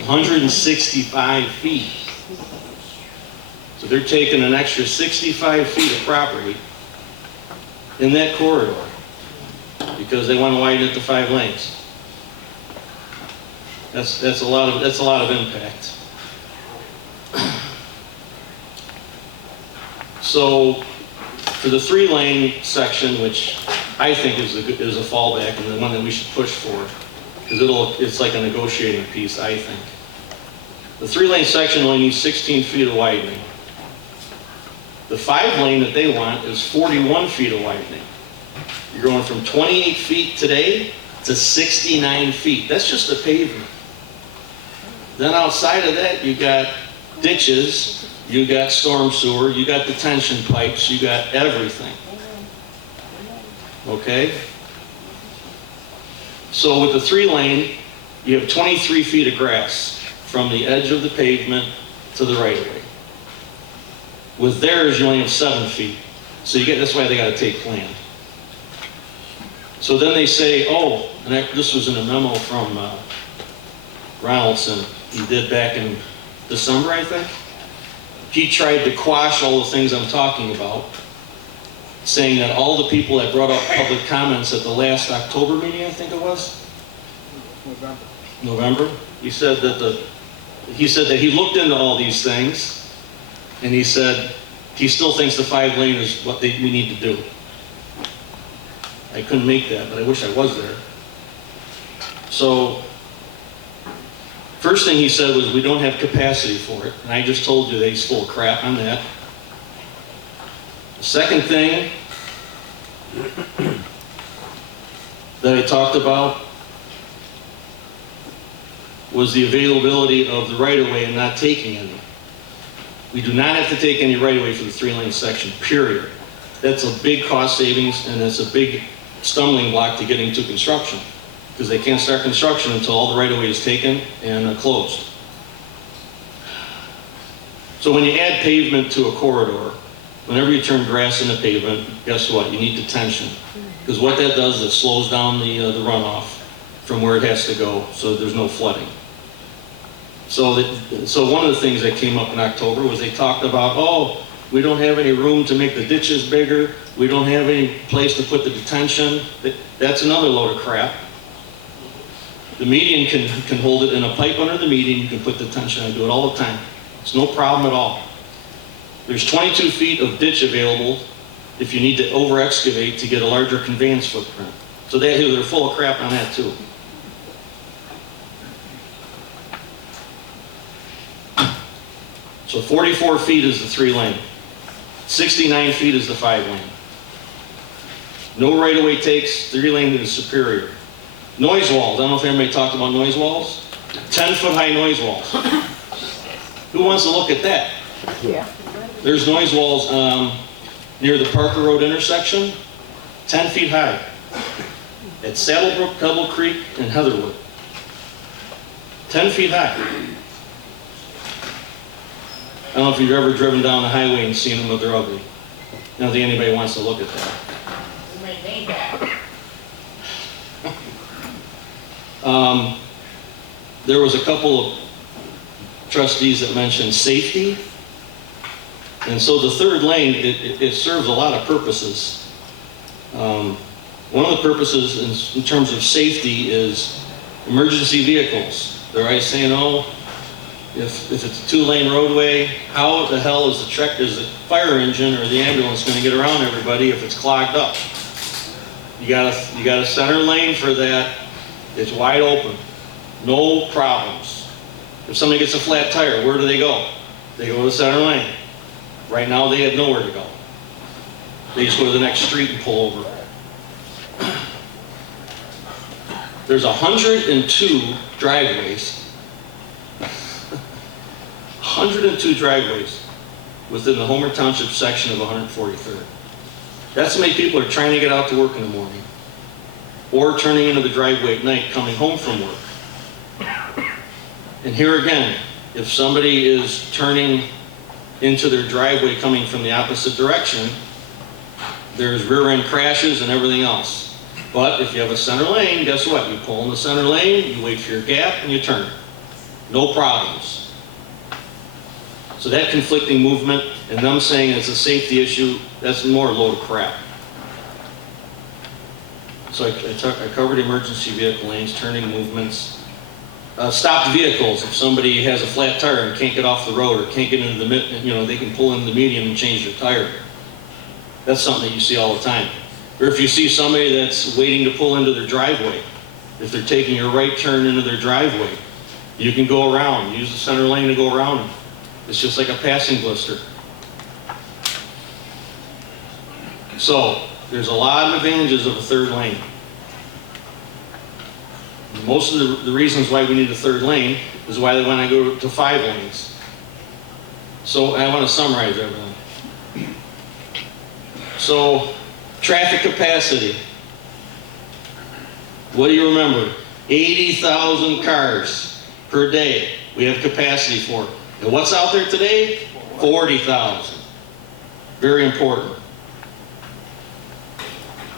165 feet. So they're taking an extra 65 feet of property in that corridor because they want to widen it to 5 lanes. That's a lot of impact. So for the 3-lane section, which I think is a fallback and the one that we should push for, because it's like a negotiating piece, I think. The 3-lane section only needs 16 feet of widening. The 5-lane that they want is 41 feet of widening. You're going from 28 feet today to 69 feet. That's just the pavement. Then outside of that, you got ditches, you got storm sewer, you got detention pipes, you got everything. Okay? So with the 3-lane, you have 23 feet of grass from the edge of the pavement to the right-of-way. With theirs, you only have 7 feet. So that's why they got to take land. So then they say, oh, and this was in a memo from Ronaldson, he did back in December, I think. He tried to quash all the things I'm talking about, saying that all the people that brought up public comments at the last October meeting, I think it was? November. He said that he looked into all these things, and he said he still thinks the 5-lane is what we need to do. I couldn't make that, but I wish I was there. So, first thing he said was we don't have capacity for it, and I just told you that he's full of crap on that. The second thing that I talked about was the availability of the right-of-way and not taking any. We do not have to take any right-of-way for the 3-lane section, period. That's a big cost savings, and it's a big stumbling block to getting to construction, because they can't start construction until all the right-of-way is taken and closed. So when you add pavement to a corridor, whenever you turn grass into pavement, guess what? You need detention, because what that does is it slows down the runoff from where it has to go, so there's no flooding. So one of the things that came up in October was they talked about, oh, we don't have any room to make the ditches bigger, we don't have any place to put the detention. That's another load of crap. The median can hold it in a pipe under the median, you can put detention, I do it all the time. It's no problem at all. There's 22 feet of ditch available if you need to over-excavate to get a larger conveyance footprint. So they're full of crap on that too. So 44 feet is the 3-lane. 69 feet is the 5-lane. No right-of-way takes, 3-lane is superior. Noise walls, I don't know if anybody talked about noise walls. 10-foot high noise walls. Who wants to look at that? Yeah. There's noise walls near the Parker Road intersection, 10 feet high. At Saddlebrook, Pebble Creek, and Heatherwood. 10 feet high. I don't know if you've ever driven down the highway and seen them, but they're ugly. I don't think anybody wants to look at that. There was a couple of trustees that mentioned safety. And so the 3rd lane, it serves a lot of purposes. One of the purposes in terms of safety is emergency vehicles. They're always saying, oh, if it's a 2-lane roadway, how the hell is the fire engine or the ambulance going to get around everybody if it's clogged up? You got a center lane for that. It's wide open. No problems. If somebody gets a flat tire, where do they go? They go to the center lane. Right now they have nowhere to go. They just go to the next street and pull over. There's 102 driveways. 102 driveways within the Homer Township section of 143rd. That's how many people are trying to get out to work in the morning, or turning into the driveway at night coming home from work. And here again, if somebody is turning into their driveway coming from the opposite direction, there's rear end crashes and everything else. But if you have a center lane, guess what? You pull in the center lane, you wait for your gap, and you turn. No problems. So that conflicting movement, and them saying it's a safety issue, that's more a load of crap. So I covered emergency vehicle lanes, turning movements. Stopped vehicles, if somebody has a flat tire and can't get off the road or can't get into the, they can pull in the median and change their tire. That's something that you see all the time. Or if you see somebody that's waiting to pull into their driveway, if they're taking a right turn into their driveway, you can go around, use the center lane to go around them. It's just like a passing blister. So, there's a lot of advantages of a 3rd lane. Most of the reasons why we need a 3rd lane is why they want to go to 5 lanes. So I want to summarize everything. So, traffic capacity. What do you remember? 80,000 cars per day we have capacity for. And what's out there today? 40,000. Very important.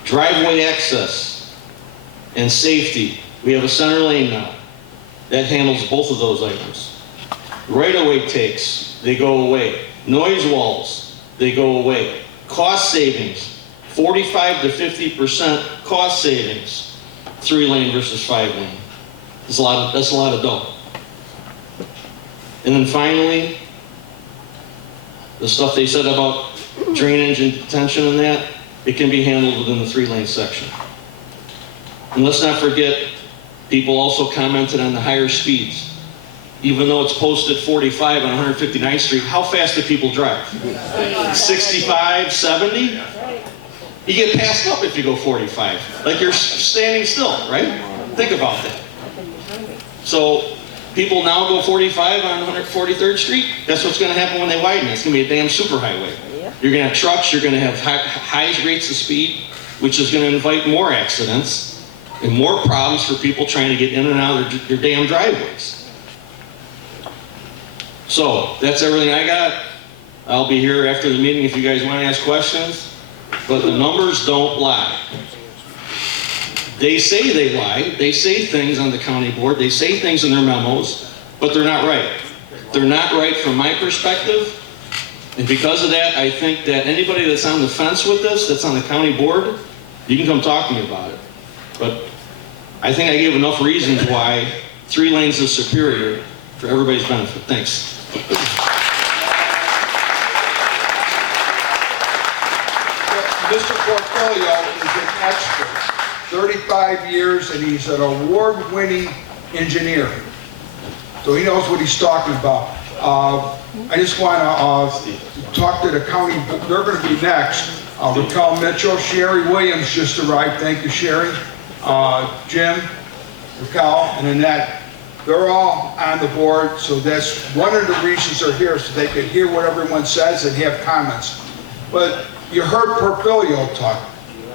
Driveway access. and safety. We have a center lane now. That handles both of those items. Right-of-way takes, they go away. Noise walls, they go away. Cost savings, 45 to 50% cost savings. 3-lane versus 5-lane. That's a lot of dough. And then finally, the stuff they said about drainage and detention and that, it can be handled within the 3-lane section. And let's not forget, people also commented on the higher speeds. Even though it's posted 45 on 159th Street, how fast do people drive? 65, 70? You get passed up if you go 45. Like you're standing still, right? Think about that. So people now go 45 on 143rd Street. That's what's going to happen when they widen it. It's going to be a damn superhighway. You're going to have trucks, you're going to have high rates of speed, which is going to invite more accidents and more problems for people trying to get in and out of their damn driveways. So that's everything I got. I'll be here after the meeting if you guys want to ask questions, but the numbers don't lie. They say they lie. They say things on the county board. They say things in their memos, but they're not right. They're not right from my perspective. And because of that, I think that anybody that's on the fence with this, that's on the county board, you can come talk to me about it. But I think I gave enough reasons why 3 lanes is superior for everybody's benefit. Thanks. Mr. Portfolio is an expert, 35 years, and he's an award-winning engineer. So he knows what he's talking about. I just want to talk to the county. They're going to be next. Raquel Mitchell, Sherry Williams just arrived. Thank you, Sherry. Jim, Raquel, and Annette. They're all on the board, so that's one of the reasons they're here, so they can hear what everyone says and have comments. But you heard Portfolio talk,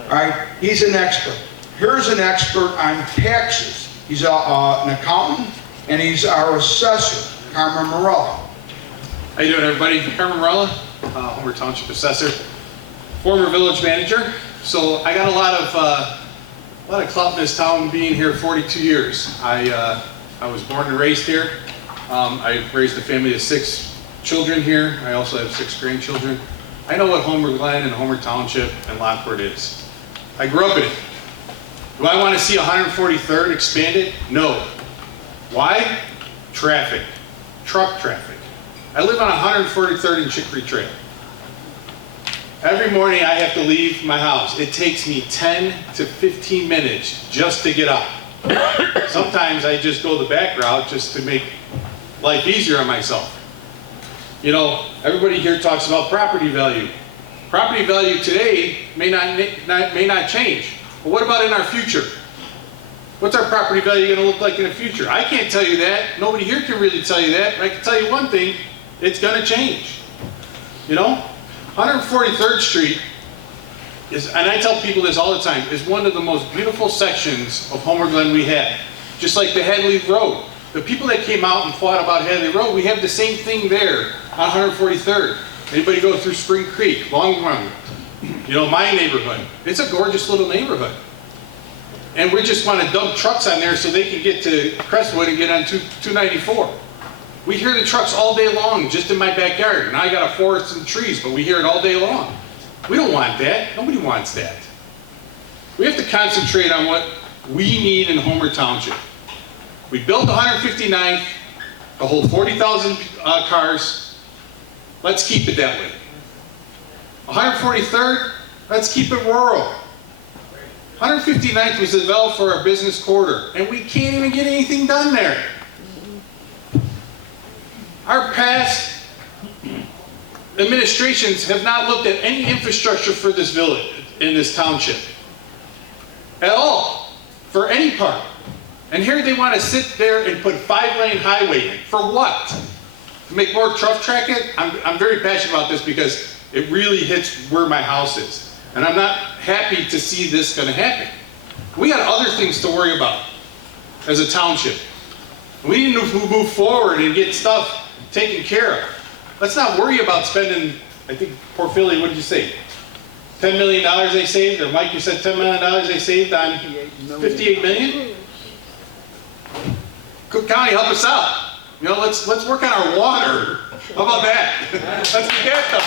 right? He's an expert. Here's an expert on taxes. He's an accountant, and he's our assessor, Carmen Morella. How you doing, everybody? Carmen Morella, Homer Township assessor, former village manager. So I got a lot of clout in this town, being here 42 years. I was born and raised here. I raised a family of 6 children here. I also have 6 grandchildren. I know what Homer Glen and Homer Township and Lockport is. I grew up in it. Do I want to see 143rd expanded? No. Why? Traffic. Truck traffic. I live on 143rd and Chicory Trail. Every morning I have to leave my house. It takes me 10 to 15 minutes just to get up. Sometimes I just go the back route just to make life easier on myself. You know, everybody here talks about property value. Property value today may not change. But what about in our future? What's our property value going to look like in the future? I can't tell you that. Nobody here can really tell you that. But I can tell you one thing, it's going to change. You know, 143rd Street is, and I tell people this all the time, is one of the most beautiful sections of Homer Glen we have. Just like the Hadley Road. The people that came out and fought about Hadley Road, we have the same thing there on 143rd. Anybody go through Spring Creek, Long Run, you know, my neighborhood. It's a gorgeous little neighborhood. And we just want to dump trucks on there so they can get to Crestwood and get on 294. We hear the trucks all day long just in my backyard. Now I got a forest and trees, but we hear it all day long. We don't want that. Nobody wants that. We have to concentrate on what we need in Homer Township. We built 159th to hold 40,000 cars. Let's keep it that way. 143rd, let's keep it rural. 159th was developed for our business corridor, and we can't even get anything done there. Our past administrations have not looked at any infrastructure for this village, in this township, at all, for any part. And here they want to sit there and put 5-lane highway in. For what? To make more truck traffic? I'm very passionate about this because it really hits where my house is. And I'm not happy to see this going to happen. We got other things to worry about as a township. We need to move forward and get stuff taken care of. Let's not worry about spending, I think, Portfolio, what did you say? $10 million they saved, or Mike, you said $10 million they saved on 58 million? Cook County, help us out. You know, let's work on our water. How about that? Let's get that done.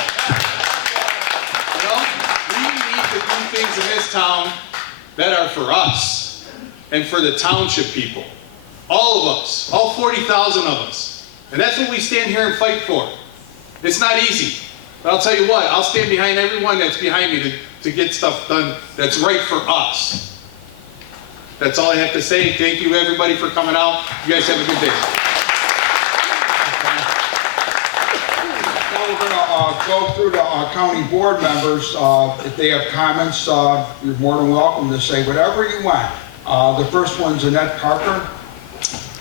You know, we need to do things in this town that are for us and for the township people. All of us, all 40,000 of us. And that's what we stand here and fight for. It's not easy. But I'll tell you what, I'll stand behind everyone that's behind me to get stuff done that's right for us. That's all I have to say. Thank you everybody for coming out. You guys have a good day. Now we're gonna go through the county board members. If they have comments, you're more than welcome to say whatever you want. The first one's Annette Parker.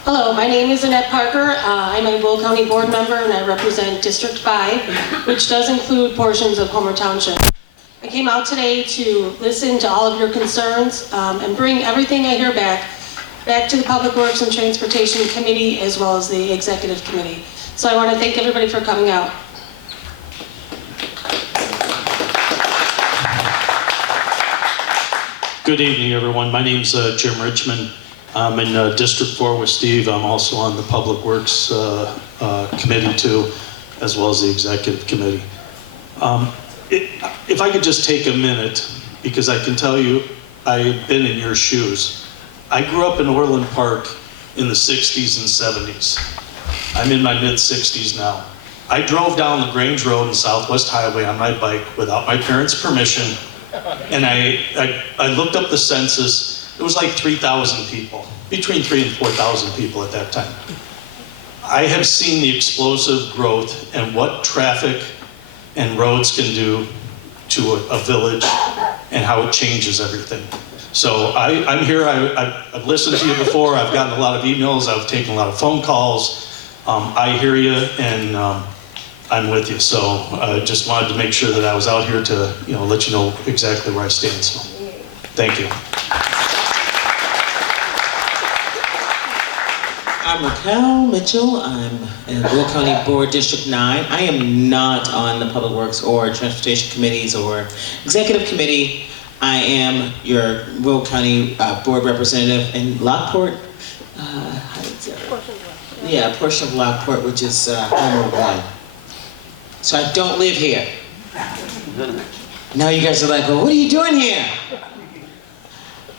Hello, my name is Annette Parker. I'm a Will County board member and I represent District 5, which does include portions of Homer Township. I came out today to listen to all of your concerns and bring everything I hear back to the Public Works and Transportation Committee as well as the Executive Committee. So I want to thank everybody for coming out. Good evening, everyone. My name's Jim Richmond. I'm in District 4 with Steve. I'm also on the Public Works Committee too, as well as the Executive Committee. If I could just take a minute, because I can tell you, I've been in your shoes. I grew up in Orland Park in the 60s and 70s. I'm in my mid-60s now. I drove down the Grange Road and Southwest Highway on my bike without my parents' permission, and I looked up the census. It was like 3,000 people, between 3,000 and 4,000 people at that time. I have seen the explosive growth and what traffic and roads can do to a village and how it changes everything. So I'm here, I've listened to you before, I've gotten a lot of emails, I've taken a lot of phone calls. I hear you and I'm with you. So I just wanted to make sure that I was out here to let you know exactly where I stand. So thank you. I'm Raquel Mitchell. I'm in Will County Board District 9. I am not on the Public Works or Transportation Committees or Executive Committee. I am your Will County Board Representative in Lockport. Yeah, a portion of Lockport, which is Homer 1. So I don't live here. Now you guys are like, well, what are you doing here?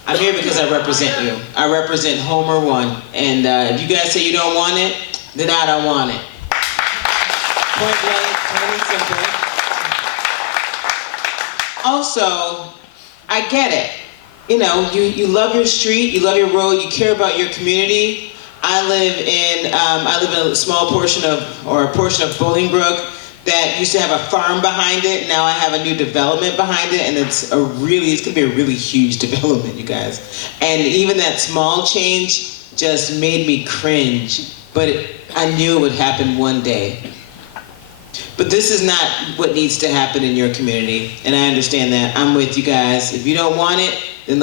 I'm here because I represent you. I represent Homer 1. And if you guys say you don't want it, then I don't want it. Point blank, plain and simple. Also, I get it. You know, you love your street, you love your road, you care about your community. I live in a small portion of Bolingbrook that used to have a farm behind it. Now I have a new development behind it, and it's gonna be a really huge development, you guys. And even that small change just made me cringe, but I knew it would happen one day. But this is not what needs to happen in your community, and I understand that. I'm with you guys. If you don't want it, then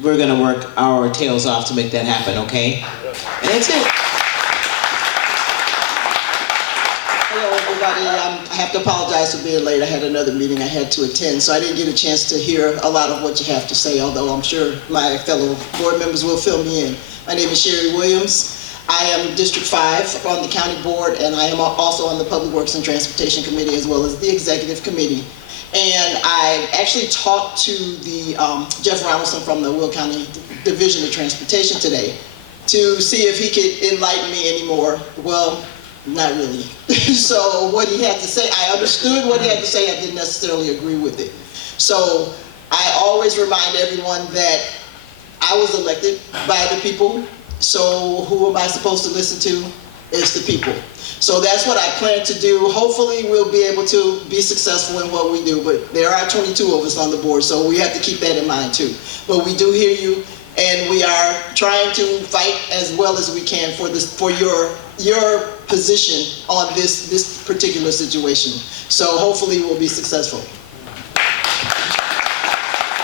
we're gonna work our tails off to make that happen, okay? And that's it. Hello, everybody. I have to apologize for being late. I had another meeting I had to attend, so I didn't get a chance to hear a lot of what you have to say, although I'm sure my fellow board members will fill me in. My name is Sherry Williams. I am District 5 on the county board, and I am also on the Public Works and Transportation Committee as well as the Executive Committee. And I actually talked to the Jeff Ronaldson from the Will County Division of Transportation today to see if he could enlighten me anymore. Well, not really. So what he had to say, I understood what he had to say, I didn't necessarily agree with it. So I always remind everyone that I was elected by the people, so who am I supposed to listen to? It's the people. So that's what I plan to do. Hopefully we'll be able to be successful in what we do, but there are 22 of us on the board, so we have to keep that in mind too. But we do hear you, and we are trying to fight as well as we can for your position on this particular situation. So hopefully we'll be successful.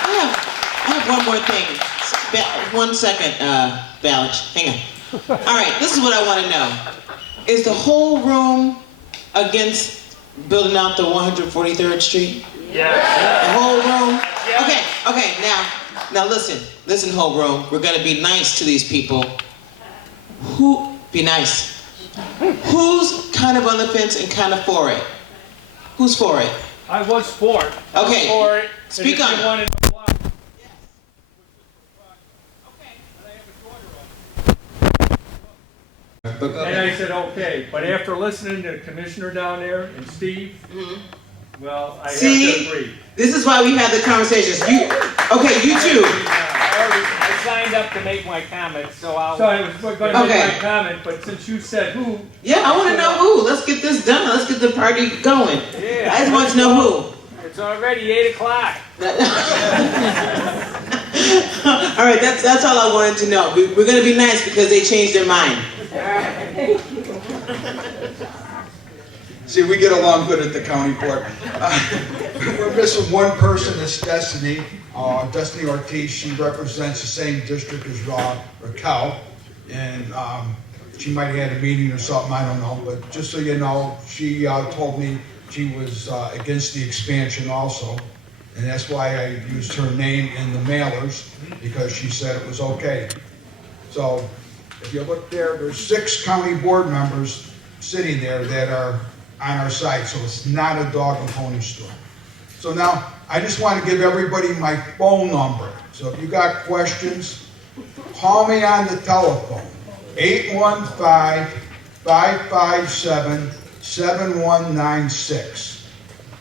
I have one more thing. 1 second, Balach, hang on. All right, this is what I want to know. Is the whole room against building out the 143rd Street? The whole room? Okay, now listen, whole room. We're gonna be nice to these people. Be nice. Who's kind of on the fence and kind of for it? Who's for it? I was for it. Okay. For it. Speak And if on you it. wanted to block- And I said, okay, but after listening to the commissioner down there and Steve, well, I have to See, agree. this is why we had the conversations. You too. I signed up to make my comment, so I was going to make Okay. my comment, but since you said who. Yeah, I want to know who. Let's get this done. Let's get the party going. Yeah. I just want to know who. It's already 8 o'clock. All right, that's all I wanted to know. We're going to be nice because they changed their mind. See, we get along good at the county board. We're missing one person, it's Destiny. Destiny Ortiz, she represents the same district as Raquel. And she might have had a meeting or something, I don't know. But just so you know, she told me she was against the expansion also. And that's why I used her name in the mailers, because she said it was okay. So if you look there, there's 6 county board members sitting there that are on our side, so it's not a dog and pony store. So now, I just want to give everybody my phone number. So if you got questions, call me on the telephone, 815-557-7196.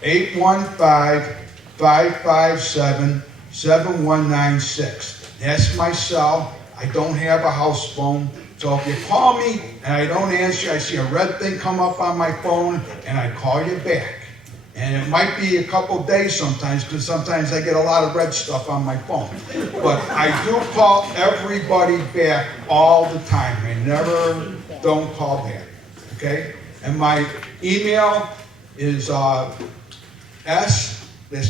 815-557-7196. That's my cell. I don't have a house phone. So if you call me and I don't answer, I see a red thing come up on my phone and I call you back. And it might be a couple days sometimes, because sometimes I get a lot of red stuff on my phone. But I do call everybody back all the time. I never don't call back, okay? And my email is that's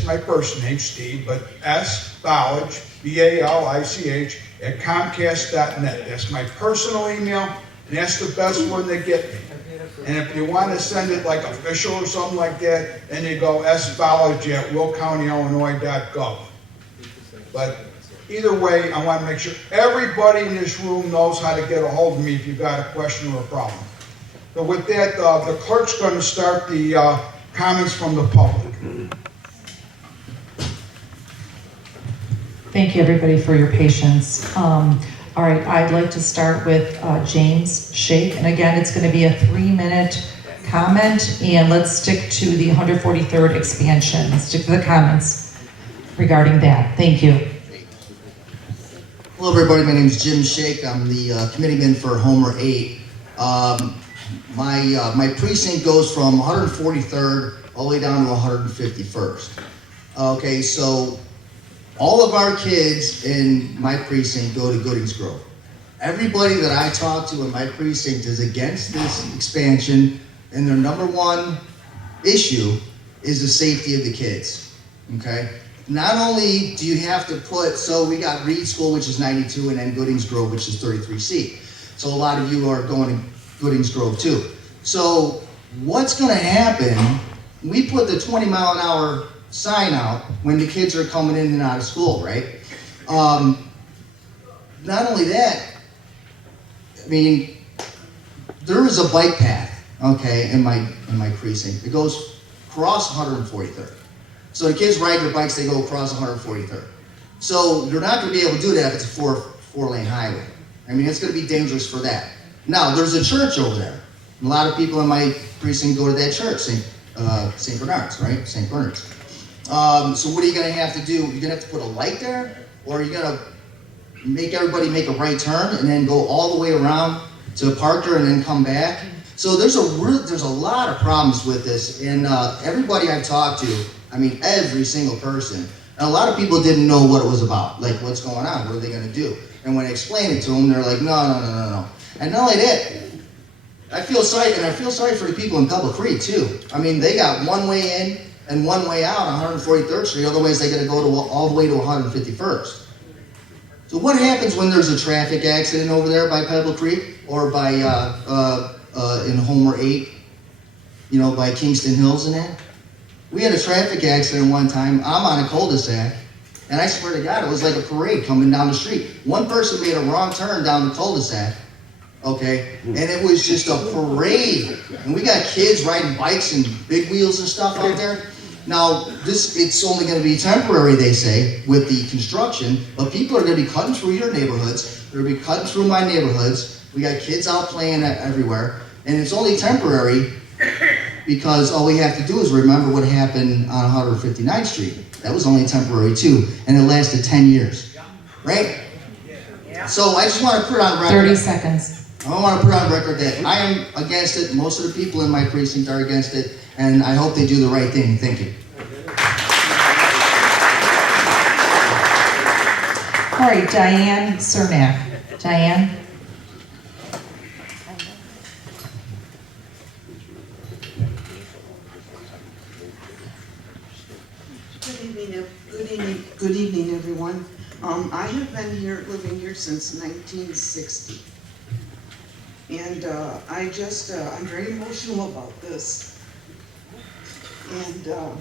my first name, Steve, but S.Balich, B-A-L-I-C-H, at Comcast.net. That's my personal email, and that's the best one to get me. And if you want to send it like official or something like that, then you go sbalich@willcountyillinois.gov. But either way, I want to make sure everybody in this room knows how to get a hold of me if you've got a question or a problem. So with that, the clerk's going to start the comments from the public. Thank you, everybody, for your patience. All right, I'd like to start with James Shake. And again, it's going to be a 3-minute comment, and let's stick to the 143rd expansion. Let's stick to the comments regarding that. Thank you. Hello, everybody. My name is Jim Shake. I'm the committeeman for Homer 8. My precinct goes from 143rd all the way down to 151st. Okay, so all of our kids in my precinct go to Goodings Grove. Everybody that I talk to in my precinct is against this expansion, and their number one issue is the safety of the kids, okay? Not only do you have to put, so we got Reed School, which is 92, and then Goodings Grove, which is 33C. So a lot of you are going to Goodings Grove too. So what's gonna happen, we put the 20-mile-an-hour sign out when the kids are coming in and out of school, right? Not only that, I mean, there is a bike path, okay, in my precinct. It goes across 143rd. So the kids ride their bikes, they go across 143rd. So you're not going to be able to do that if it's a four-lane highway. I mean, it's going to be dangerous for that. Now, there's a church over there. A lot of people in my precinct go to that church, St. Bernard's, right? St. Bernard's. So what are you going to have to do? You're going to have to put a light there, or are you going to make everybody make a right turn and then go all the way around to Parker and then come back? So there's a lot of problems with this, and everybody I've talked to, I mean every single person, and a lot of people didn't know what it was about, like what's going on, what are they going to do? And when I explained it to them, they're like, no. And not only that, I feel sorry for the people in Pebble Creek too. I mean, they got one way in and one way out on 143rd Street, otherwise they got to go all the way to 151st. So what happens when there's a traffic accident over there by Pebble Creek or by in Homer 8, you know, by Kingston Hills and that? We had a traffic accident one time. I'm on a cul-de-sac, and I swear to God, it was like a parade coming down the street. One person made a wrong turn down the cul-de-sac, okay, and it was just a parade. And we got kids riding bikes and big wheels and stuff out there. Now, it's only going to be temporary, they say, with the construction, but people are going to be cutting through your neighborhoods. They're going to be cutting through my neighborhoods. We got kids out playing everywhere, and it's only temporary because all we have to do is remember what happened on 159th Street. That was only temporary too, and it lasted 10 years, right? So I just want to put on record. 30 seconds. I want to put on record that I am against it. Most of the people in my precinct are against it, and I hope they do the right thing. Thank you. All right, Diane Cernak. Diane? Good evening, everyone. I have been living here since 1960. And I'm very emotional about this. And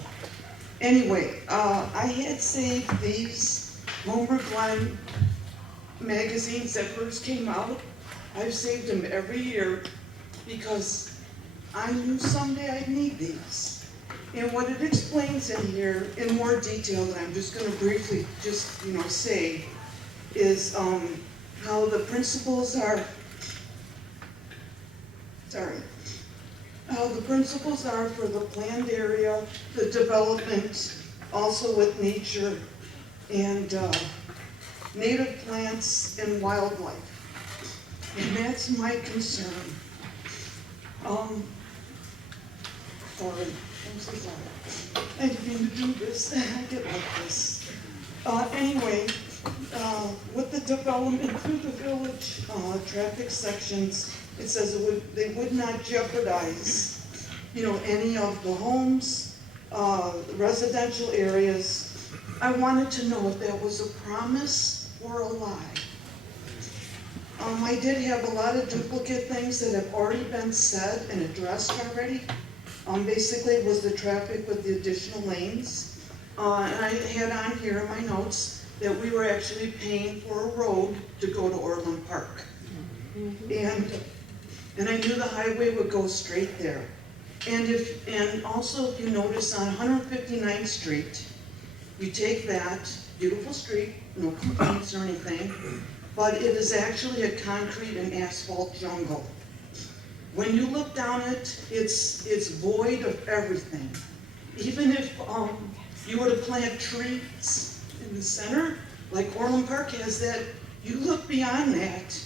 anyway, I had saved these Homer Glen magazines that first came out. I've saved them every year because I knew someday I'd need these. And what it explains in here in more detail that I'm just going to briefly say is how the principles are, how the principles are for the planned area, the development, also with nature and native plants and wildlife. And that's my concern. Sorry. I'm so sorry. I didn't mean to do this. I get like this. Anyway, with the development through the village traffic sections, it says they would not jeopardize, any of the homes, residential areas. I wanted to know if that was a promise or a lie. I did have a lot of duplicate things that have already been said and addressed already. Basically, it was the traffic with the additional lanes. And I had on here in my notes that we were actually paying for a road to go to Orland Park. And I knew the highway would go straight there. And also, if you notice on 159th Street, you take that beautiful street, no complaints or anything, but it is actually a concrete and asphalt jungle. When you look down it, it's void of everything. Even if you were to plant trees in the center, like Orland Park has that, you look beyond that,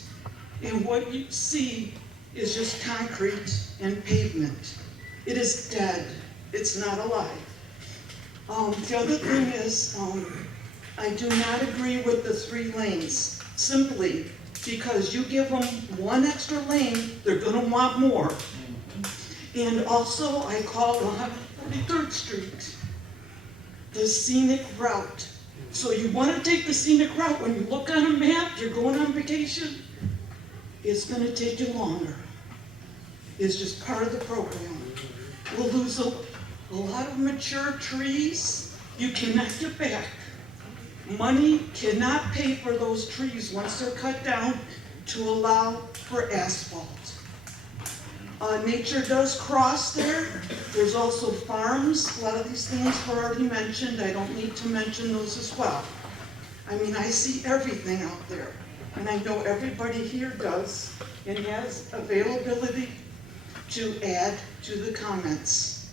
and what you see is just concrete and pavement. It is dead. It's not alive. The other thing is, I do not agree with the 3 lanes, simply because you give them 1 extra lane, they're gonna want more. And also, I call 143rd Street the scenic route. So you wanna take the scenic route, when you look on a map, you're going on vacation, it's gonna take you longer. It's just part of the program. We'll lose a lot of mature trees you cannot get back. Money cannot pay for those trees once they're cut down to allow for asphalt. Nature does cross there. There's also farms. A lot of these things were already mentioned. I don't need to mention those as well. I mean, I see everything out there. And I know everybody here does and has availability to add to the comments.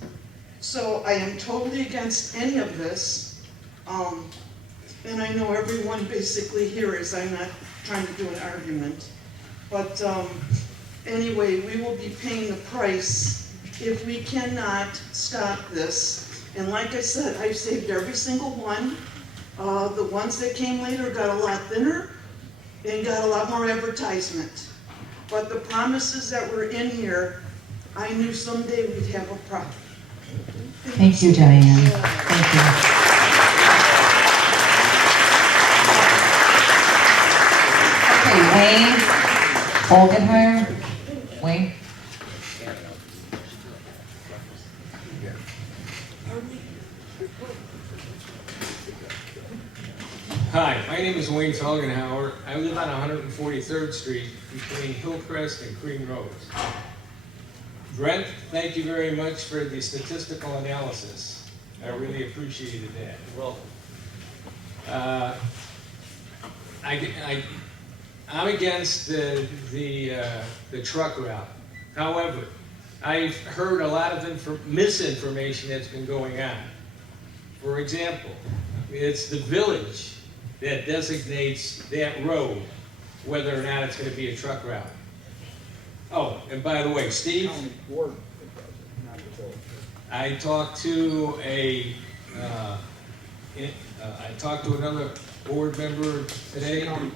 So I am totally against any of this. And I know everyone basically here is. I'm not trying to do an argument. But anyway, we will be paying the price if we cannot stop this. And like I said, I've saved every single one. The ones that came later got a lot thinner and got a lot more advertisement. But the promises that were in here, I knew someday we'd have a problem. Thank you, Diane. Thank you. Okay, Wayne Olgenheimer. Wayne? Hi, my name is Wayne Felgenhauer. I live on 143rd Street between Hillcrest and Cream Roads. Brent, thank you very much for the statistical analysis. I really appreciated that. Well, I'm against the truck route. However, I've heard a lot of misinformation that's been going on. For example, it's the village that designates that road whether or not it's going to be a truck route. Oh, and by the way, Steve, I talked to another board member today. You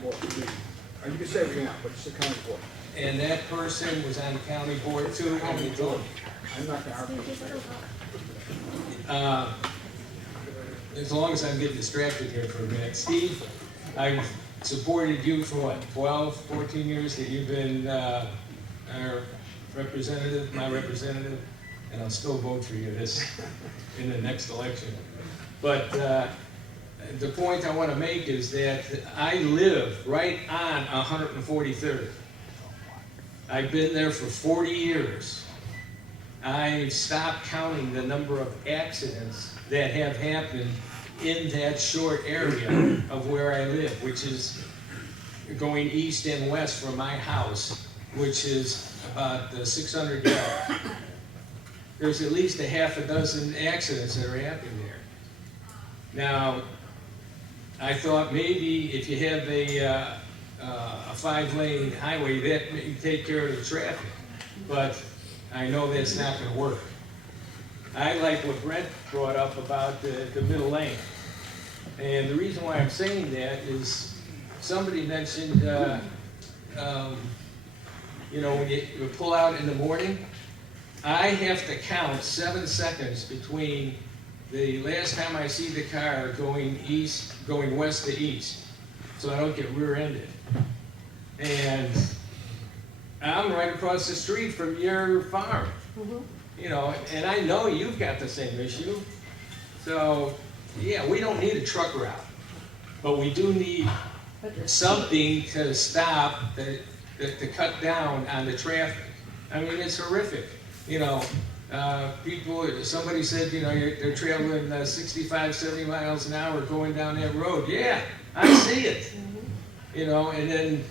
can say what you want, but it's the county board. And that person was on the county board too. And he told me, I'm not going to argue. as long as I'm getting distracted here for a minute, Steve, I've supported you for what, 12, 14 years that you've been our representative, my representative, and I'll still vote for you in the next election. But the point I want to make is that I live right on 143rd. I've been there for 40 years. I've stopped counting the number of accidents that have happened in that short area of where I live, which is going east and west from my house, which is about 600 yards. There's at least a half a dozen accidents that are happening there. Now, I thought maybe if you have a 5-lane highway, that may take care of the traffic, but I know that's not going to work. I like what Brent brought up about the middle lane. And the reason why I'm saying that is somebody mentioned, when you pull out in the morning, I have to count 7 seconds between the last time I see the car going west to east, so I don't get rear-ended. And I'm right across the street from your farm. And I know you've got the same issue. So, yeah, we don't need a truck route, but we do need something to stop, to cut down on the traffic. I mean, it's horrific. Somebody said, they're traveling 65, 70 miles an hour going down that road. Yeah, I see it. And then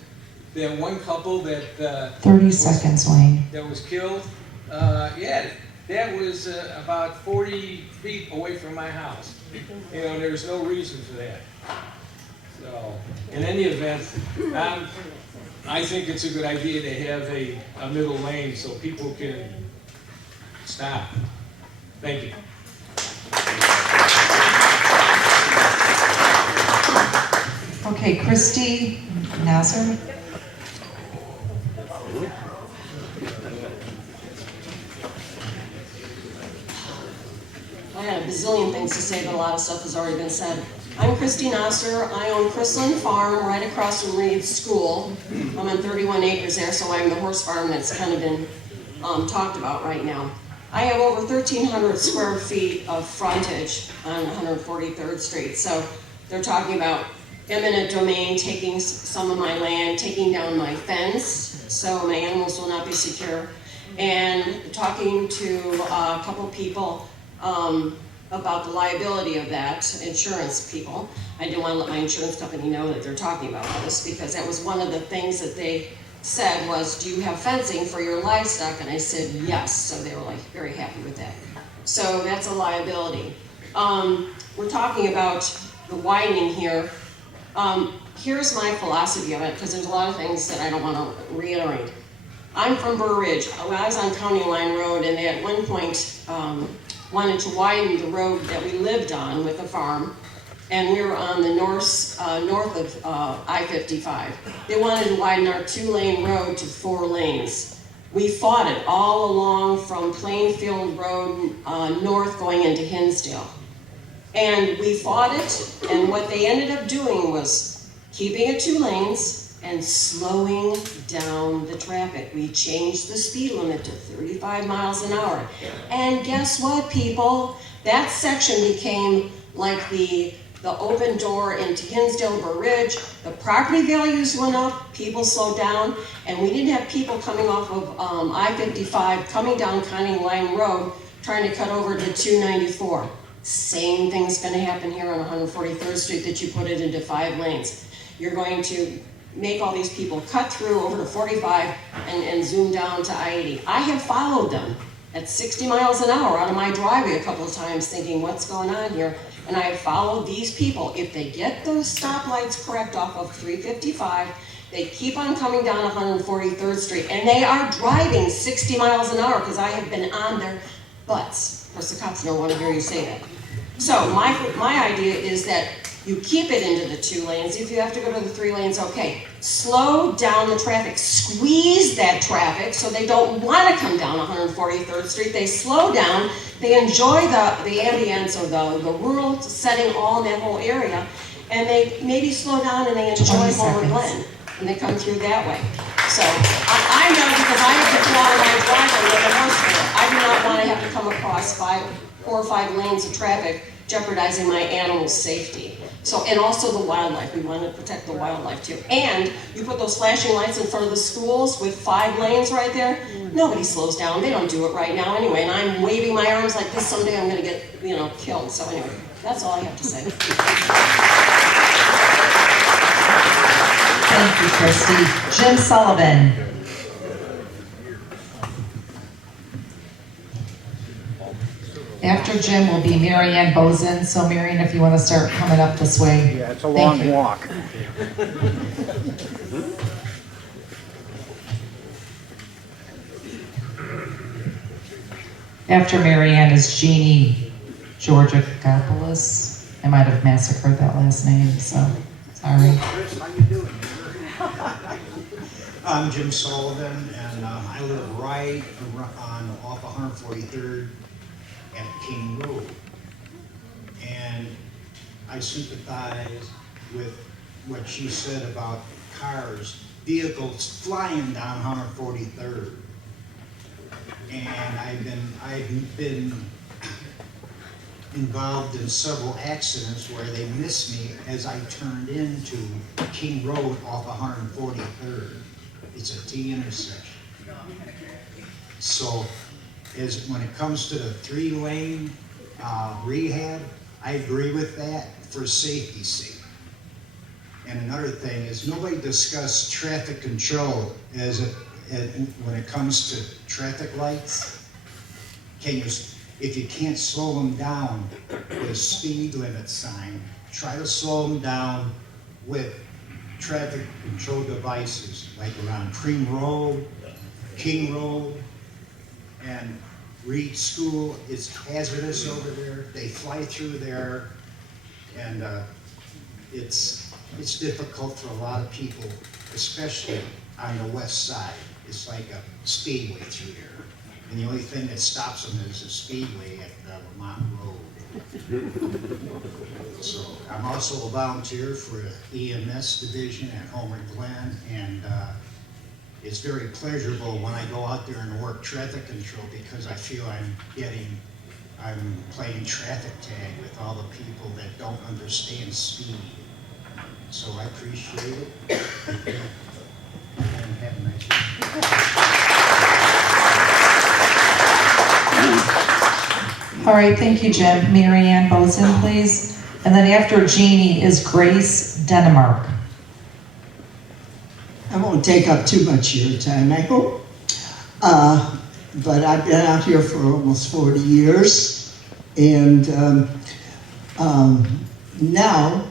that one couple that 30 seconds, Wayne. That was killed. That was about 40 feet away from my house. There's no reason for that. So, in any event, I think it's a good idea to have a middle lane so people can stop. Thank you. Okay, Christy Nasser. I had a bazillion things to say, but a lot of stuff has already been said. I'm Christy Nasser. I own Chrisland Farm right across from Reed's School. I'm on 31 acres there, so I'm the horse farm that's kind of been talked about right now. I have over 1,300 square feet of frontage on 143rd Street. So they're talking about eminent domain, taking some of my land, taking down my fence, so my animals will not be secure, and talking to a couple people about the liability of that, insurance people. I didn't want to let my insurance company know that they're talking about this, because that was one of the things that they said was, do you have fencing for your livestock? And I said, yes. So they were like very happy with that. So that's a liability. We're talking about the widening here. Here's my philosophy of it, because there's a lot of things that I don't want to reiterate. I'm from Burr Ridge. I was on County Line Road, and they at one point wanted to widen the road that we lived on with the farm, and we were on the north of I-55. They wanted to widen our 2-lane road to 4 lanes. We fought it all along from Plainfield Road north going into Hinsdale. And we fought it, and what they ended up doing was keeping it 2 lanes and slowing down the traffic. We changed the speed limit to 35 miles an hour. And guess what, people? That section became like the the open door into Hinsdale, Burr Ridge, the property values went up, people slowed down, and we didn't have people coming off of I-55, coming down County Line Road, trying to cut over to 294. Same thing's gonna happen here on 143rd Street that you put it into 5 lanes. You're going to make all these people cut through over to 45 and zoom down to I-80. I have followed them at 60 miles an hour out of my driveway a couple of times thinking, what's going on here? And I have followed these people. If they get those stoplights correct off of 355, they keep on coming down 143rd Street, and they are driving 60 miles an hour because I have been on their butts. Of course, the cops don't want to hear you say that. So my idea is that you keep it into the 2 lanes. If you have to go to the 3 lanes, okay. Slow down the traffic. Squeeze that traffic so they don't want to come down 143rd Street. They slow down. They enjoy the ambience of the rural setting all in that whole area. And they maybe slow down and they enjoy Homer Glen. And they come through that way. So I know because I have to pull out of my driveway with a horse trailer. I do not want to have to come across 4 or 5 lanes of traffic jeopardizing my animal's safety. So, and also the wildlife, we want to protect the wildlife too. And you put those flashing lights in front of the schools with 5 lanes right there, nobody slows down, they don't do it right now anyway, and I'm waving my arms like this, someday I'm gonna get, killed. So anyway, that's all I have to say. Thank you, Christy. Jim Sullivan. After Jim will be Mary Ann Bozen. So Mary Ann, if you want to start coming up this way. Yeah, it's a long walk. After Mary Ann is Jeannie Georgakopoulos. I might have massacred that last name, so sorry. Chris, how you doing? I'm Jim Sullivan, and I live right off 143rd at King Road. And I sympathize with what she said about vehicles flying down 143rd. And I've been involved in several accidents where they missed me as I turned into King Road off 143rd. It's a T intersection. So when it comes to the 3-lane rehab, I agree with that for safety's sake. And another thing is nobody discussed traffic control when it comes to traffic lights. If you can't slow them down with a speed limit sign, try to slow them down with traffic control devices, like around Cream Road, King Road, and Reed School. It's hazardous over there. They fly through there, and it's difficult for a lot of people, especially on the west side. It's like a speedway through there. And the only thing that stops them is the speedway at Vermont Road. So I'm also a volunteer for the EMS division at Homer Glen, and it's very pleasurable when I go out there and work traffic control because I feel I'm playing traffic tag with all the people that don't understand speed. So I appreciate it. And have a nice day. All right, thank you, Jim. Mary Ann Bozen, please. And then after Jeannie is Grace Denmark. I won't take up too much of your time, I hope. But I've been out here for almost 40 years. And now,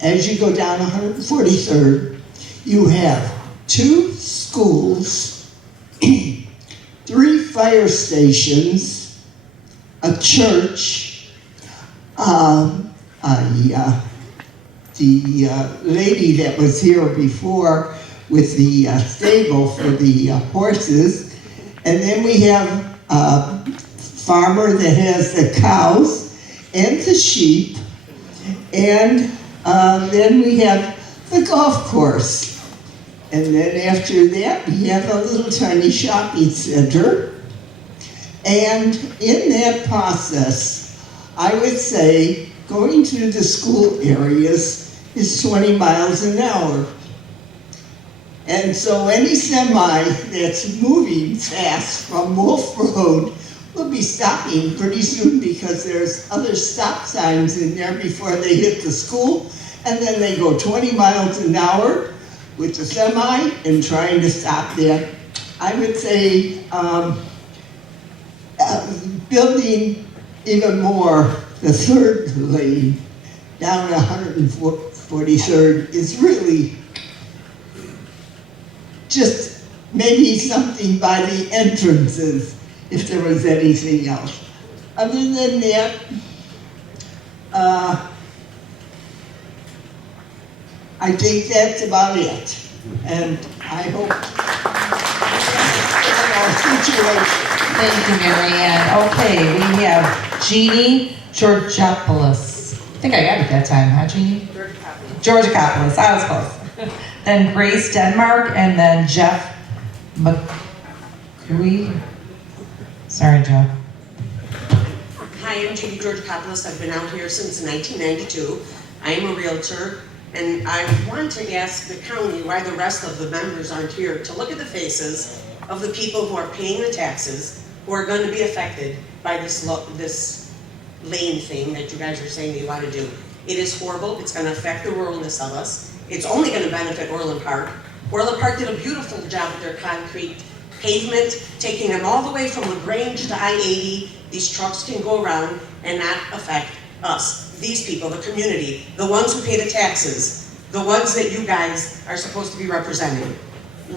as you go down 143rd, you have 2 schools, 3 fire stations, a church, the lady that was here before with the stable for the horses, and then we have a farmer that has the cows and the sheep, and then we have the golf course, and then after that we have a little tiny shopping center. And in that process, I would say going through the school areas is 20 miles an hour. And so any semi that's moving fast from Wolf Road will be stopping pretty soon because there's other stop signs in there before they hit the school. And then they go 20 miles an hour with the semi and trying to stop there. I would say building even more the third lane down 143rd is really just maybe something by the entrances if there was anything else. Other than that, I think that's about it. And I hope our situation. Thank you, Mary Ann. Okay, we have Jeannie Georgopoulos. I think I got it that time, huh, Jeannie? Georgopoulos, I was close. Then Grace Denmark, and then Jeff McCree. Sorry, Jeff. Hi, I'm Jeannie Georgopoulos. I've been out here since 1992. I am a realtor, and I want to ask the county why the rest of the members aren't here to look at the faces of the people who are paying the taxes, who are going to be affected by this lane thing that you guys are saying that you want to do. It is horrible. It's going to affect the ruralness of us. It's only going to benefit Orland Park. Orland Park did a beautiful job with their concrete pavement, taking them all the way from LaGrange to I-80. These trucks can go around and not affect us. These people, the community, the ones who pay the taxes, the ones that you guys are supposed to be representing.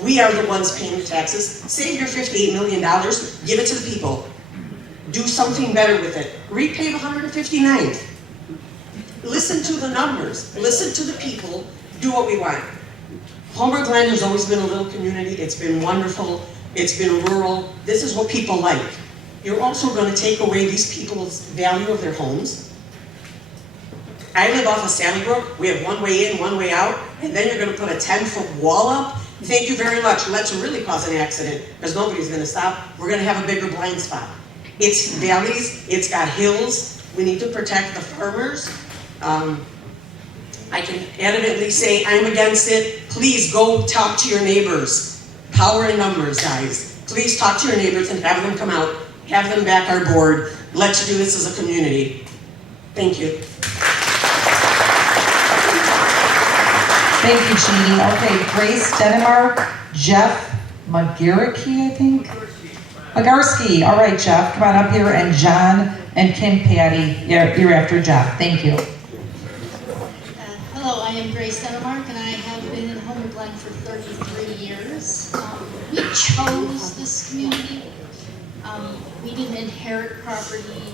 We are the ones paying the taxes. Save your $58 million, give it to the people. Do something better with it. Repay the 159th. Listen to the numbers. Listen to the people. Do what we want. Homer Glen has always been a little community. It's been wonderful. It's been rural. This is what people like. You're also going to take away these people's value of their homes. I live off of Sally Brook. We have one way in, one way out, and then you're going to put a 10-foot wall up? Thank you very much. Let's really cause an accident, because nobody's going to stop. We're going to have a bigger blind spot. It's valleys. It's got hills. We need to protect the farmers. I can adamantly say I'm against it. Please go talk to your neighbors. Power in numbers, guys. Please talk to your neighbors and have them come out. Have them back our board. Let's do this as a community. Thank you. Thank you, Jeannie. Okay, Grace Denmark, Jeff McGarricky, I think? Magarski. All right, Jeff, come on up here, and John and Kim Patty. You're after Jeff. Thank you. Hello, I am Grace Denmark, and I have been in Homer Glen for 33 years. We chose this community. We didn't inherit property.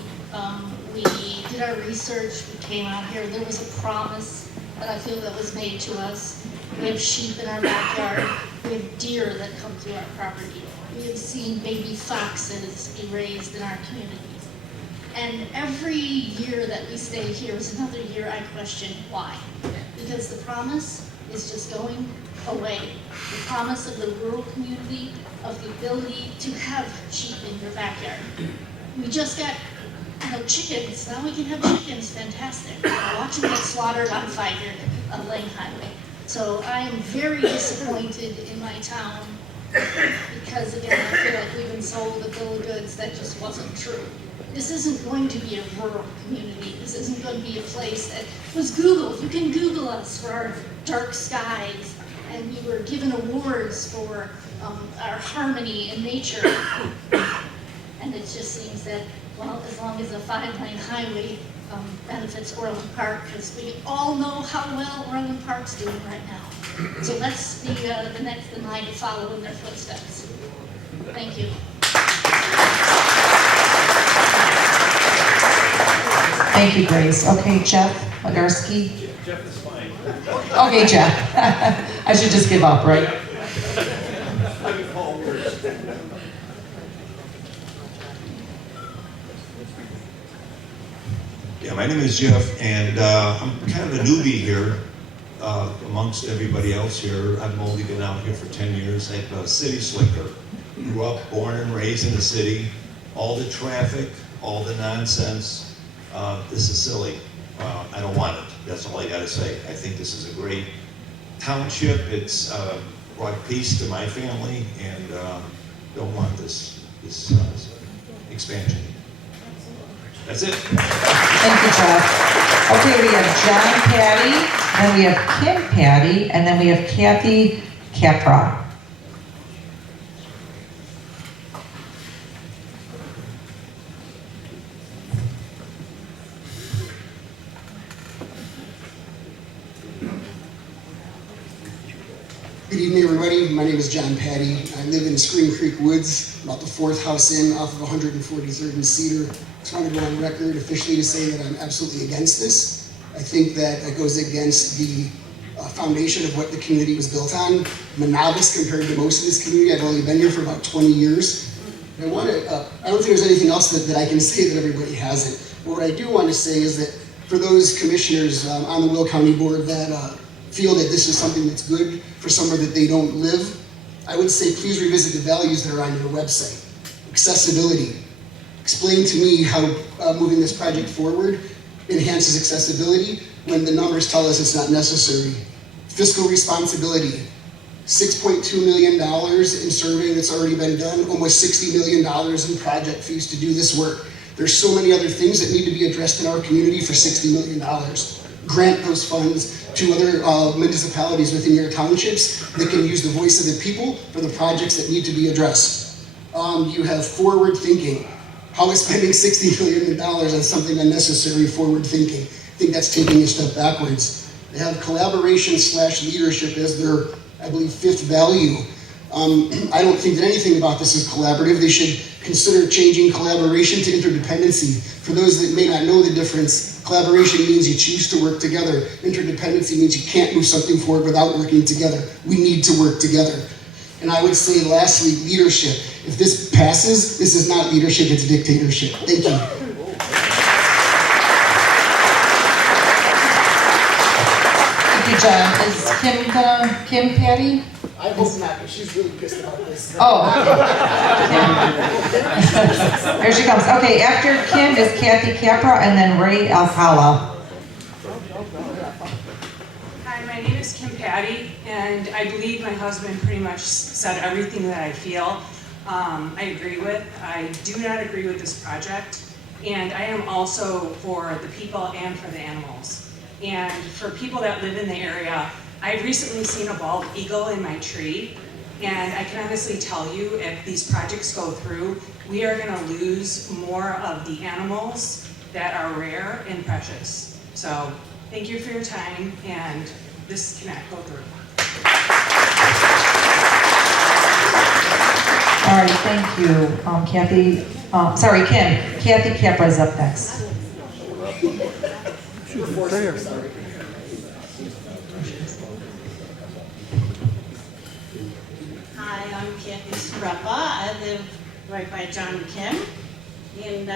We did our research. We came out here. There was a promise that I feel that was made to us. We have sheep in our backyard. We have deer that come through our property. We have seen baby foxes be raised in our community. And every year that we stay here is another year I question why. Because the promise is just going away. The promise of the rural community, of the ability to have sheep in your backyard. We just got chickens. Now we can have chickens. Fantastic. Watch them get slaughtered on 5-year lane highway. So I am very disappointed in my town because, again, I feel like we've been sold a bill of goods that just wasn't true. This isn't going to be a rural community. This isn't going to be a place that was Googled. You can Google us for our dark skies. And we were given awards for our harmony in nature. And it just seems that, well, as long as a 5-lane highway benefits Orland Park, because we all know how well Orland Park's doing right now. So let's be the next in line to follow in their footsteps. Thank you. Thank you, Grace. Okay, Jeff Magarski. Jeff is fine. Okay, Jeff. I should just give up, right? Yeah, my name is Jeff, and I'm kind of a newbie here amongst everybody else here. I've only been out here for 10 years. I'm a city slicker. Grew up, born and raised in the city. All the traffic, all the nonsense, this is silly. I don't want it. That's all I gotta say. I think this is a great township. It's brought peace to my family, and don't want this expansion. That's it. Thank you, Jeff. Okay, we have John Patty, then we have Kim Patty, and then we have Kathy Capra. Good evening, everybody. My name is John Patty. I live in Spring Creek Woods, about the 4th house in off of 143rd and Cedar. Just want to go on record officially to say that I'm absolutely against this. I think that it goes against the foundation of what the community was built on. I'm a novice compared to most of this community. I've only been here for about 20 years. I don't think there's anything else that I can say that everybody hasn't. But what I do want to say is that for those commissioners on the Will County Board that feel that this is something that's good for somewhere that they don't live, I would say please revisit the values that are on your website. Accessibility. Explain to me how moving this project forward enhances accessibility when the numbers tell us it's not necessary. Fiscal responsibility. $6.2 million in surveying that's already been done, almost $60 million in project fees to do this work. There's so many other things that need to be addressed in our community for $60 million. Grant those funds to other municipalities within your townships that can use the voice of the people for the projects that need to be addressed. You have forward thinking. How is spending $60 million on something unnecessary forward thinking? I think that's taking a step backwards. They have collaboration / leadership as their, I believe, 5th value. I don't think that anything about this is collaborative. They should consider changing collaboration to interdependency. For those that may not know the difference, collaboration means you choose to work together. Interdependency means you can't move something forward without working together. We need to work together. And I would say, lastly, leadership. If this passes, this is not leadership, it's dictatorship. Thank you. Thank you, John. Is Kim Patty? I hope not, but she's really pissed about this. Oh, okay. There she comes. Okay, after Kim is Kathy Capra and then Ray Alcala. Hi, my name is Kim Patty, and I believe my husband pretty much said everything that I feel I agree with. I do not agree with this project, and I am also for the people and for the animals. And for people that live in the area, I've recently seen a bald eagle in my tree, and I can honestly tell you, if these projects go through, we are gonna lose more of the animals that are rare and precious. So, thank you for your time, and this cannot go through. All right, thank you, Kathy. Sorry, Kim. Kathy Capra is up next. Hi, I'm Kathy Sreppa. I live right by John and Kim. And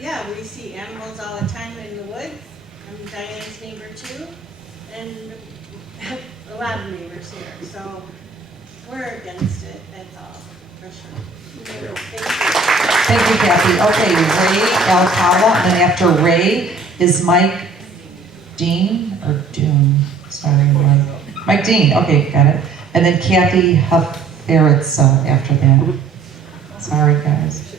yeah, we see animals all the time in the woods. I'm Diane's neighbor too. And a lot of neighbors here. So we're against it, that's all, for sure. Thank you, Kathy. Okay, Ray Alcala, and then after Ray is Mike Dean, or Dune, sorry, Mike Dean, okay, got it. And then Kathy Hufferitz after that. Sorry, guys.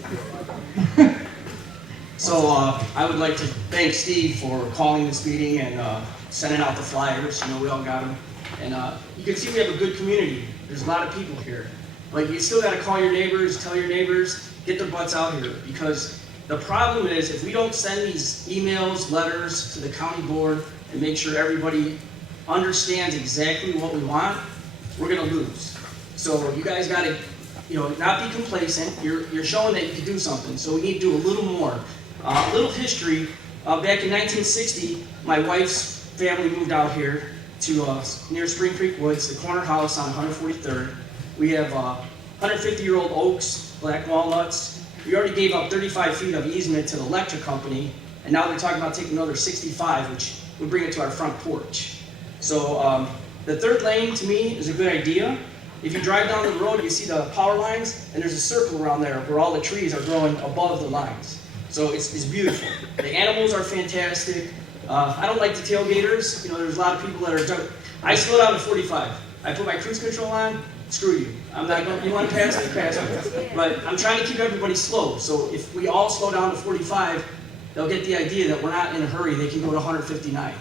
So I would like to thank Steve for calling this meeting and sending out the flyers. You know, we all got them. And you can see we have a good community. There's a lot of people here. Like, you still got to call your neighbors, tell your neighbors, get their butts out here. Because the problem is, if we don't send these emails, letters to the county board and make sure everybody understands exactly what we want, we're going to lose. So you guys got to, you know, not be complacent. You're showing that you can do something. So we need to do a little more. A little history. Back in 1960, my wife's family moved out here to near Spring Creek Woods, the corner house on 143rd. We have 150-year-old oaks, black walnuts. We already gave up 35 feet of easement to the electric company, and now they're talking about taking another 65, which would bring it to our front porch. So the third lane, to me, is a good idea. If you drive down the road, you see the power lines, and there's a circle around there where all the trees are growing above the lines. So it's beautiful. The animals are fantastic. I don't like the tailgaters. You know, there's a lot of people that are, I slow down to 45. I put my cruise control on, screw you. I'm not going, you want to pass me, pass me. But I'm trying to keep everybody slow. So if we all slow down to 45, they'll get the idea that we're not in a hurry. They can go to 159.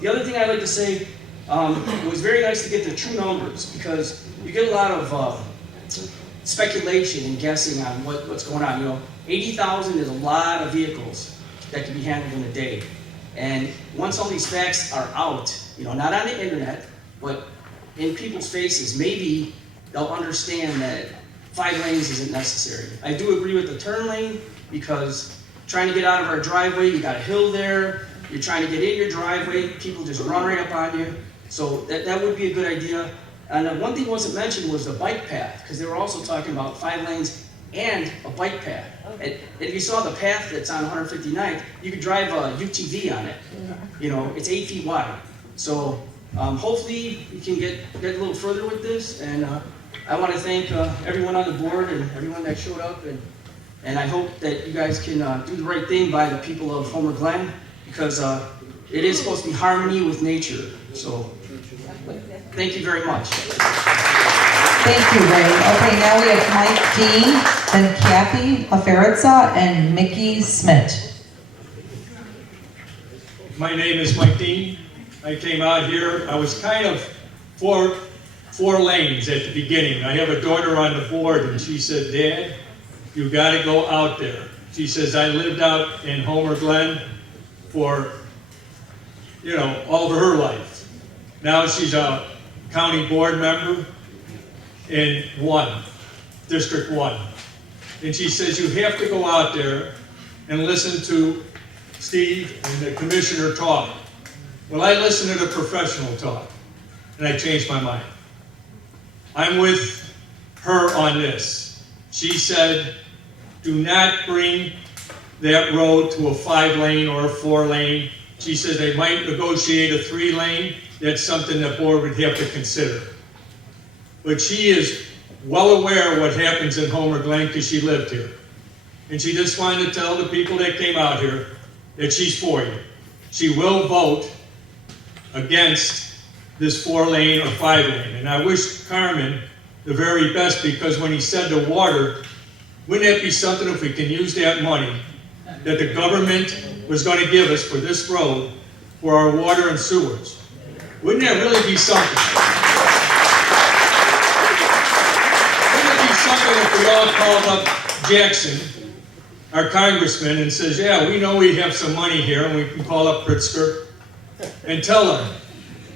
The other thing I'd like to say, it was very nice to get the true numbers because you get a lot of speculation and guessing on what's going on. You know, 80,000 is a lot of vehicles that can be handled in a day. And once all these facts are out, you know, not on the internet, but in people's faces, maybe they'll understand that 5 lanes isn't necessary. I do agree with the turn lane because trying to get out of our driveway, you got a hill there, you're trying to get in your driveway, people just run right up on you. So that would be a good idea. And one thing wasn't mentioned was the bike path, because they were also talking about 5 lanes and a bike path. And if you saw the path that's on 159th, you could drive a UTV on it. You know, it's 8 feet wide. So hopefully we can get a little further with this. And I want to thank everyone on the board and everyone that showed up. And I hope that you guys can do the right thing by the people of Homer Glen, because it is supposed to be harmony with nature. So thank you very much. Thank you, Ray. Okay, now we have Mike Dean, then Kathy Aferitza, and Mickey Smith. My name is Mike Dean. I came out here, I was kind of four lanes at the beginning. I have a daughter on the board and she said, Dad, you gotta go out there. She says, I lived out in Homer Glen for, you know, all of her life. Now she's a county board member in District 1. And she says, you have to go out there and listen to Steve and the commissioner talk. Well, I listened to the professional talk, and I changed my mind. I'm with her on this. She said, do not bring that road to a 5-lane or a 4-lane. She said they might negotiate a 3-lane. That's something the board would have to consider. But she is well aware of what happens in Homer Glen because she lived here. And she just wanted to tell the people that came out here that she's for you. She will vote against this 4-lane or 5-lane. And I wish Carmen the very best, because when he said the water, wouldn't that be something if we can use that money that the government was going to give us for this road for our water and sewers? Wouldn't that really be something? Wouldn't it be something if we all called up Jackson, our congressman, and says, yeah, we know we have some money here, and we can call up Pritzker and tell them,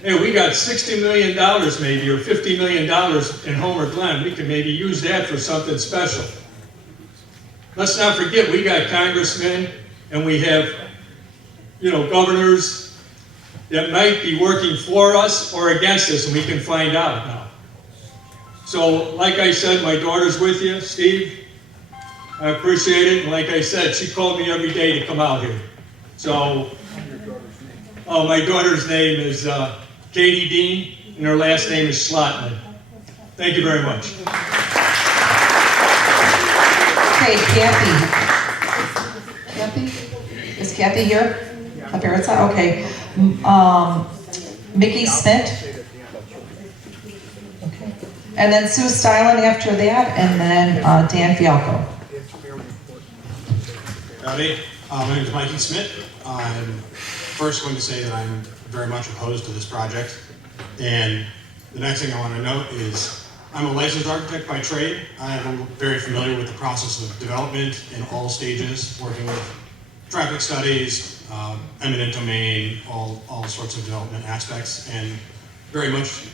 hey, we got $60 million maybe, or $50 million in Homer Glen. We can maybe use that for something special. Let's not forget, we got congressmen and we have, you know, governors that might be working for us or against us, and we can find out now. So, like I said, my daughter's with you, Steve. I appreciate it. And like I said, she called me every day to come out here. So, my daughter's name is Katie Dean, and her last name is Schlotman. Thank you very much. Okay, Kathy. Is Kathy here? Aferitza? Okay. Mickey Smith. Okay. And then Sue Stylen after that, and then Dan Fialco. Howdy, my name is Mikey Smith. I'm first going to say that I'm very much opposed to this project. And the next thing I want to note is I'm a licensed architect by trade. I'm very familiar with the process of development in all stages, working with traffic studies, eminent domain, all sorts of development aspects, and very much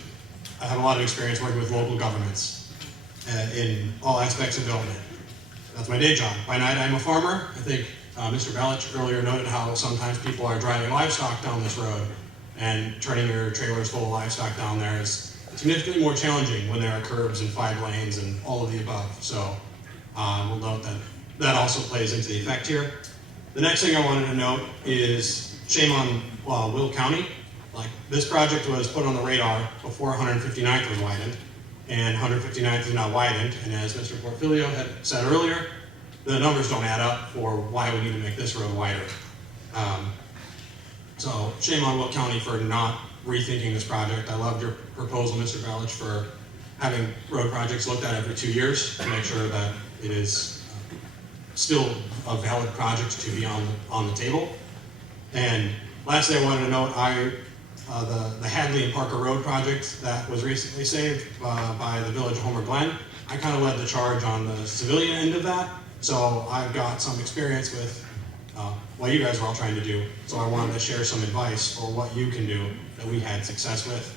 I have a lot of experience working with local governments in all aspects of development. That's my day job. By night, I'm a farmer. I think Mr. Balich earlier noted how sometimes people are driving livestock down this road, and turning your trailers full of livestock down there is significantly more challenging when there are curbs and 5 lanes and all of the above. So we'll note that that also plays into the effect here. The next thing I wanted to note is shame on Will County. Like, this project was put on the radar before 159th was widened, and 159th is now widened. And as Mr. Porfilio had said earlier, the numbers don't add up for why we need to make this road wider. So shame on Will County for not rethinking this project. I loved your proposal, Mr. Balich, for having road projects looked at every 2 years to make sure that it is still a valid project to be on the table. And lastly, I wanted to note, the Hadley and Parker Road project that was recently saved by the Village of Homer Glen, I kind of led the charge on the civilian end of that. So I've got some experience with what you guys were all trying to do. So I wanted to share some advice for what you can do that we had success with.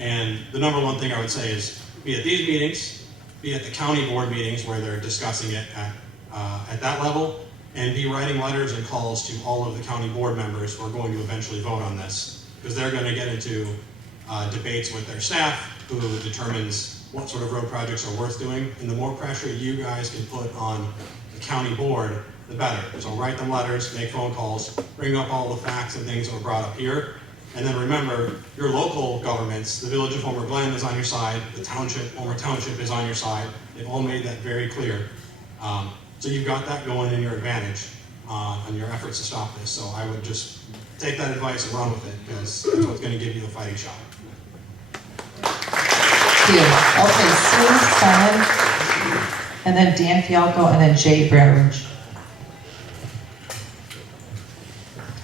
And the number one thing I would say is be at these meetings, be at the county board meetings where they're discussing it at that level, and be writing letters and calls to all of the county board members who are going to eventually vote on this. Because they're going to get into debates with their staff who determines what sort of road projects are worth doing. And the more pressure you guys can put on the county board, the better. So write them letters, make phone calls, bring up all the facts and things that were brought up here. And then remember, your local governments, the Village of Homer Glen is on your side, the Township, Homer Township is on your side. They've all made that very clear. So you've got that going in your advantage on your efforts to stop this. So I would just take that advice and run with it, because that's what's going to give you a fighting shot. Thank you. Okay, Sue Stein, and then Dan Fialco, and then Jay Bradridge.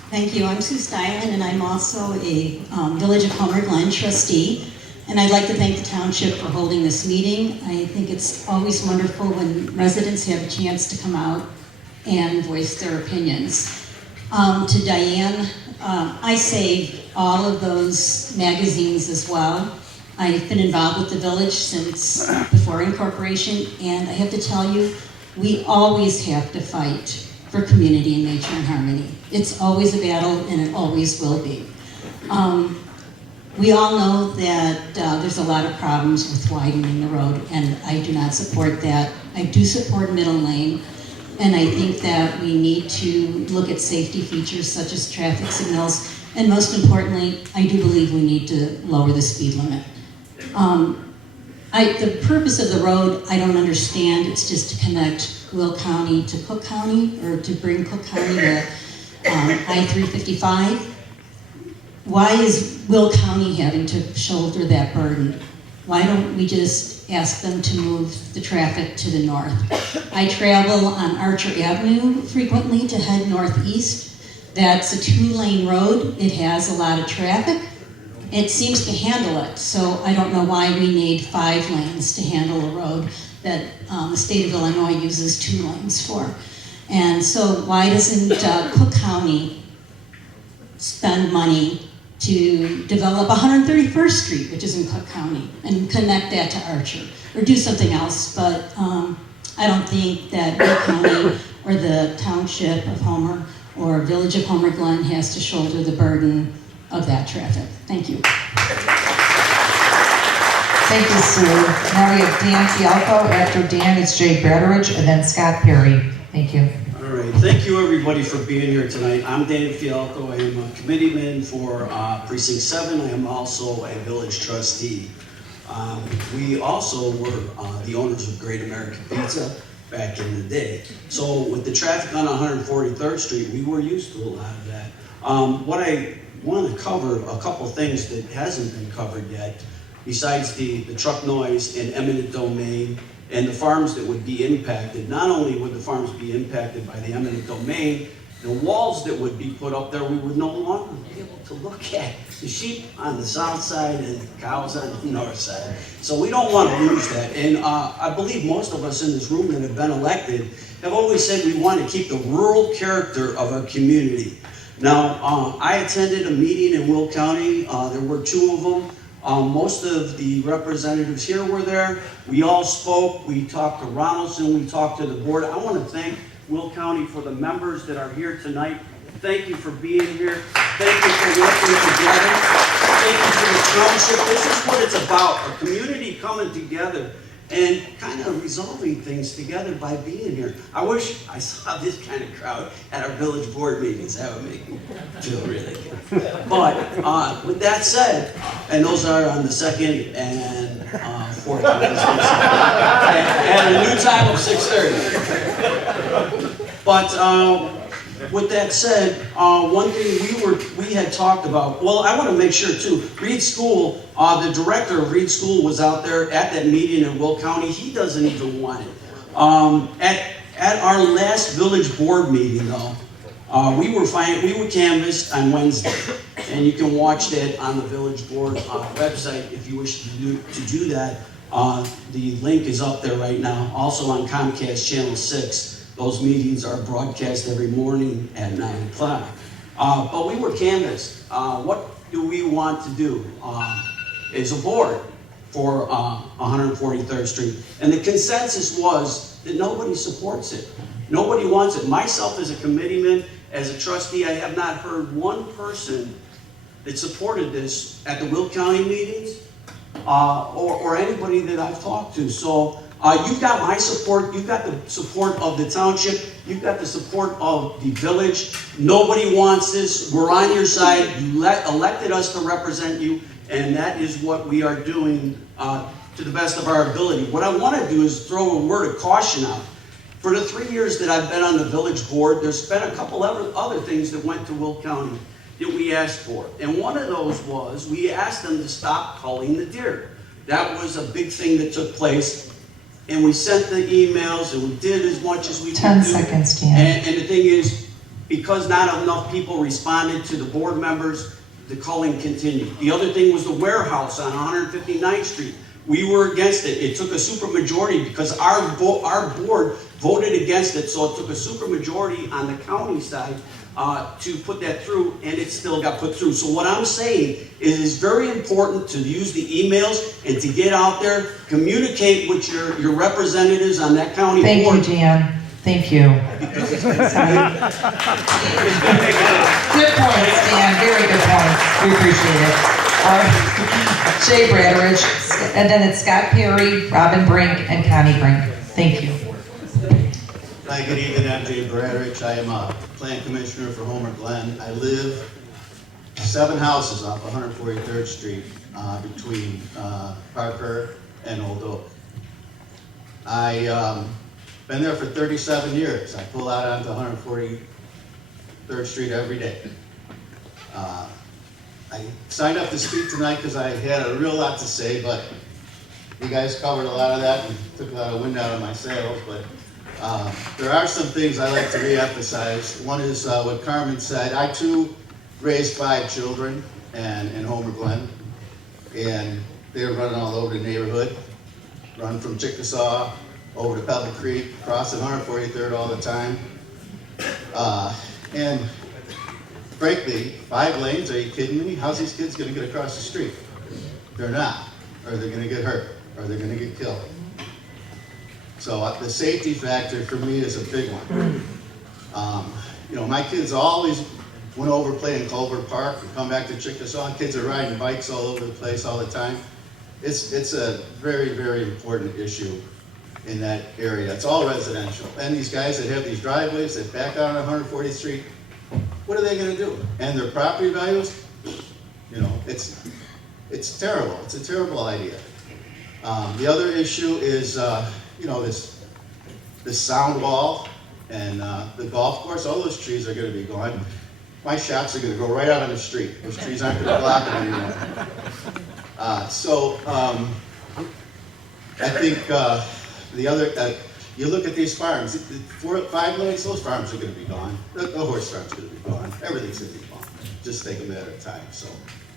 Thank you. I'm Sue Stylen, and I'm also a Village of Homer Glen trustee. And I'd like to thank the Township for holding this meeting. I think it's always wonderful when residents have a chance to come out and voice their opinions. To Diane, I saved all of those magazines as well. I've been involved with the village since before incorporation, and I have to tell you, we always have to fight for community and nature and harmony. It's always a battle, and it always will be. We all know that there's a lot of problems with widening the road, and I do not support that. I do support middle lane, and I think that we need to look at safety features such as traffic signals, and most importantly, I do believe we need to lower the speed limit. The purpose of the road, I don't understand. It's just to connect Will County to Cook County, or to bring Cook County to I-355. Why is Will County having to shoulder that burden? Why don't we just ask them to move the traffic to the north? I travel on Archer Avenue frequently to head northeast. That's a 2-lane road. It has a lot of traffic. It seems to handle it, so I don't know why we need 5 lanes to handle a road that the state of Illinois uses 2 lanes for. And so why doesn't Cook County spend money to develop 131st Street, which is in Cook County, and connect that to Archer, or do something else? But I don't think that Will County or the Township of Homer or Village of Homer Glen has to shoulder the burden of that traffic. Thank you. Thank you, Sue. Now we have Dan Fialco. After Dan, it's Jay Bradridge, and then Scott Perry. Thank you. All right, thank you everybody for being here tonight. I'm Dan Fialco. I am a committeeman for Precinct 7. I am also a village trustee. We also were the owners of Great American Pizza back in the day. So with the traffic on 143rd Street, we were used to a lot of that. What I want to cover, a couple things that hasn't been covered yet, besides the truck noise and eminent domain and the farms that would be impacted. Not only would the farms be impacted by the eminent domain, the walls that would be put up there, we would no longer be able to look at the sheep on the south side and the cows on the north side. So we don't want to lose that. And I believe most of us in this room that have been elected have always said we want to keep the rural character of a community. Now, I attended a meeting in Will County. There were 2 of them. Most of the representatives here were there. We all spoke. We talked to Ronaldson. We talked to the board. I want to thank Will County for the members that are here tonight. Thank you for being here. Thank you for working together. Thank you for the township. This is what it's about, a community coming together and kind of resolving things together by being here. I wish I saw this kind of crowd at our village board meetings. That would make me feel really good. But with that said, and those are on the 2nd and 4th, and a new time of 6:30. But with that said, one thing we had talked about, well, I want to make sure too, Reed School, the director of Reed School was out there at that meeting in Will County. He doesn't even want it. At our last village board meeting though, we were canvassed on Wednesday, and you can watch that on the village board website if you wish to do that. The link is up there right now, also on Comcast Channel 6. Those meetings are broadcast every morning at 9 o'clock. But we were canvassed. What do we want to do as a board for 143rd Street? And the consensus was that nobody supports it. Nobody wants it. Myself as a committeeman, as a trustee, I have not heard one person that supported this at the Will County meetings or anybody that I've talked to. So you've got my support, you've got the support of the township, you've got the support of the village. Nobody wants this. We're on your side. You elected us to represent you, and that is what we are doing to the best of our ability. What I want to do is throw a word of caution out. For the 3 years that I've been on the village board, there's been a couple other things that went to Will County that we asked for. And one of those was, we asked them to stop culling the deer. That was a big thing that took place. And we sent the emails, and we did as much as we could do. 10 seconds, Dan. And the thing is, because not enough people responded to the board members, the culling continued. The other thing was the warehouse on 159th Street. We were against it. It took a supermajority because our board voted against it, so it took a supermajority on the county side to put that through, and it still got put through. So what I'm saying is it's very important to use the emails and to get out there, communicate with your representatives on that county board. Thank you, Jan. Thank you. Good points, Dan. Very good points. We appreciate it. Jay Bradridge, and then it's Scott Perry, Robin Brink, and Connie Brink. Thank you. Hi, good evening. I'm Jay Bradridge. I am a plant commissioner for Homer Glen. I live 7 houses off 143rd Street between Parker and Old Oak. I been there for 37 years. I pull out onto 143rd Street every day. I signed up to speak tonight because I had a real lot to say, but you guys covered a lot of that and took a lot of wind out of my sails. But there are some things I like to re-emphasize. One is what Carmen said. I too raised 5 children in Homer Glen, and they were running all over the neighborhood, running from Chickasaw over to Pebble Creek, crossing 143rd all the time. And frankly, 5 lanes, are you kidding me? How's these kids gonna get across the street? They're not, or they're gonna get hurt, or they're gonna get killed. So the safety factor for me is a big one. You know, my kids always went over playing Culver Park and come back to Chickasaw. Kids are riding bikes all over the place all the time. It's a very, very important issue in that area. It's all residential. And these guys that have these driveways that back out on 140th Street, what are they gonna do? And their property values, you know, it's terrible. It's a terrible idea. The other issue is, you know, this sound wall and the golf course. All those trees are gonna be gone. My shops are gonna go right out on the street. Those trees aren't gonna block them anymore. I think the other, you look at these farms, 5 lanes, those farms are gonna be gone. The horse farm's gonna be gone. Everything's gonna be gone. Just take a matter of time. So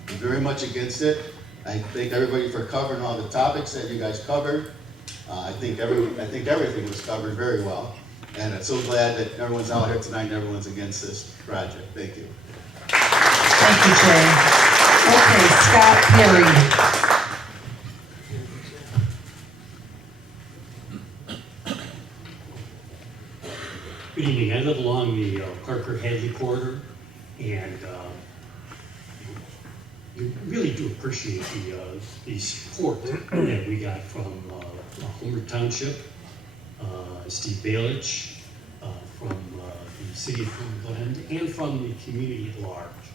I'm very much against it. I thank everybody for covering all the topics that you guys covered. I think everything was covered very well. And I'm so glad that everyone's out here tonight and everyone's against this project. Thank you. Thank you, Jay. Okay, Scott Perry. Good evening. I live along the Parker-Hadley corridor, and you really do appreciate the support that we got from Homer Township, Steve Balich, from the city of Homer Glen, and from the community at large.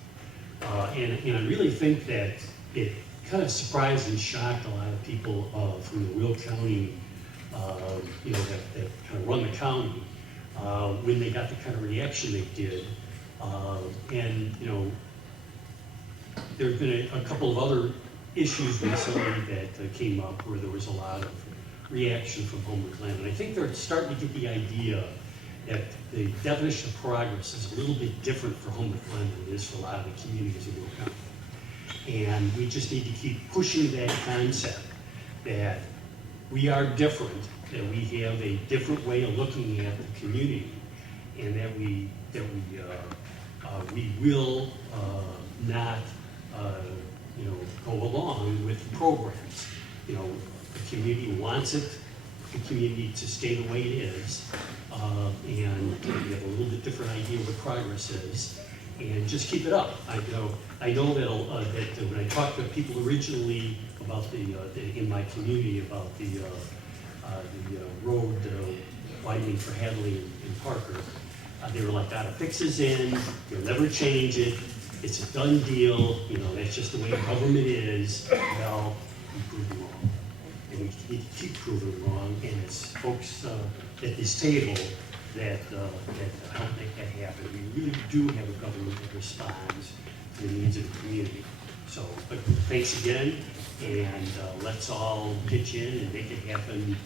And I really think that it kind of surprised and shocked a lot of people from the Will County, you know, that kind of run the county. when they got the kind of reaction they did. And, you know, there have been a couple of other issues recently that came up where there was a lot of reaction from Homer Glen. And I think they're starting to get the idea that the definition of progress is a little bit different for Homer Glen than it is for a lot of the communities in Will County. And we just need to keep pushing that concept that we are different, that we have a different way of looking at the community, and that we will not you know, go along with the programs. You know, the community wants the community to stay the way it is, and we have a little bit different idea what progress is, and just keep it up. I know that when I talked to people originally about in my community about the road widening for Hadley and Parker, they were like, "Gotta fix this in. You'll never change it. It's a done deal. You know, that's just the way government is." Well, we proved them wrong, and we need to keep proving them wrong. And it's folks at this table that help make that happen. We really do have a government that responds to the needs of the community. So, but thanks again, and let's all pitch in and make it happen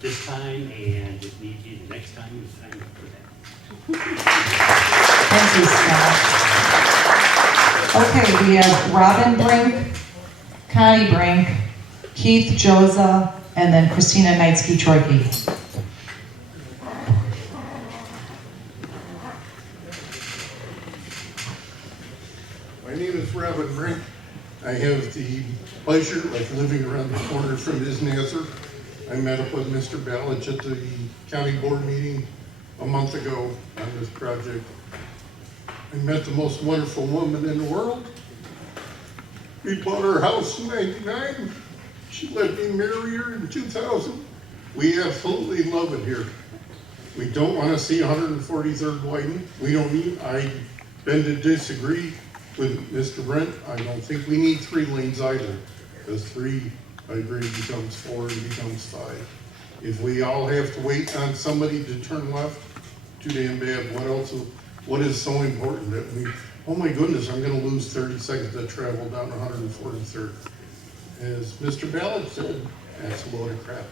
this time, and if need be, the next time, it's time for that. Thank you, Scott. Okay, we have Robin Brink, Connie Brink, Keith Joza, and then Christina Knightsky-Chorky. My name is Robin Brink. I have the pleasure of living around the corner from his Nazar. I met up with Mr. Ballich at the county board meeting a month ago on this project. I met the most wonderful woman in the world. We bought our house in '99. She let me marry her in 2000. We absolutely love it here. We don't want to see 143rd widened. We don't need, I bend to disagree with Mr. Brent. I don't think we need 3 lanes either. Because 3, I agree, becomes 4 and becomes 5. If we all have to wait on somebody to turn left, too damn bad. What is so important that we, oh my goodness, I'm gonna lose 30 seconds to travel down 143rd. As Mr. Ballard said, that's a load of crap.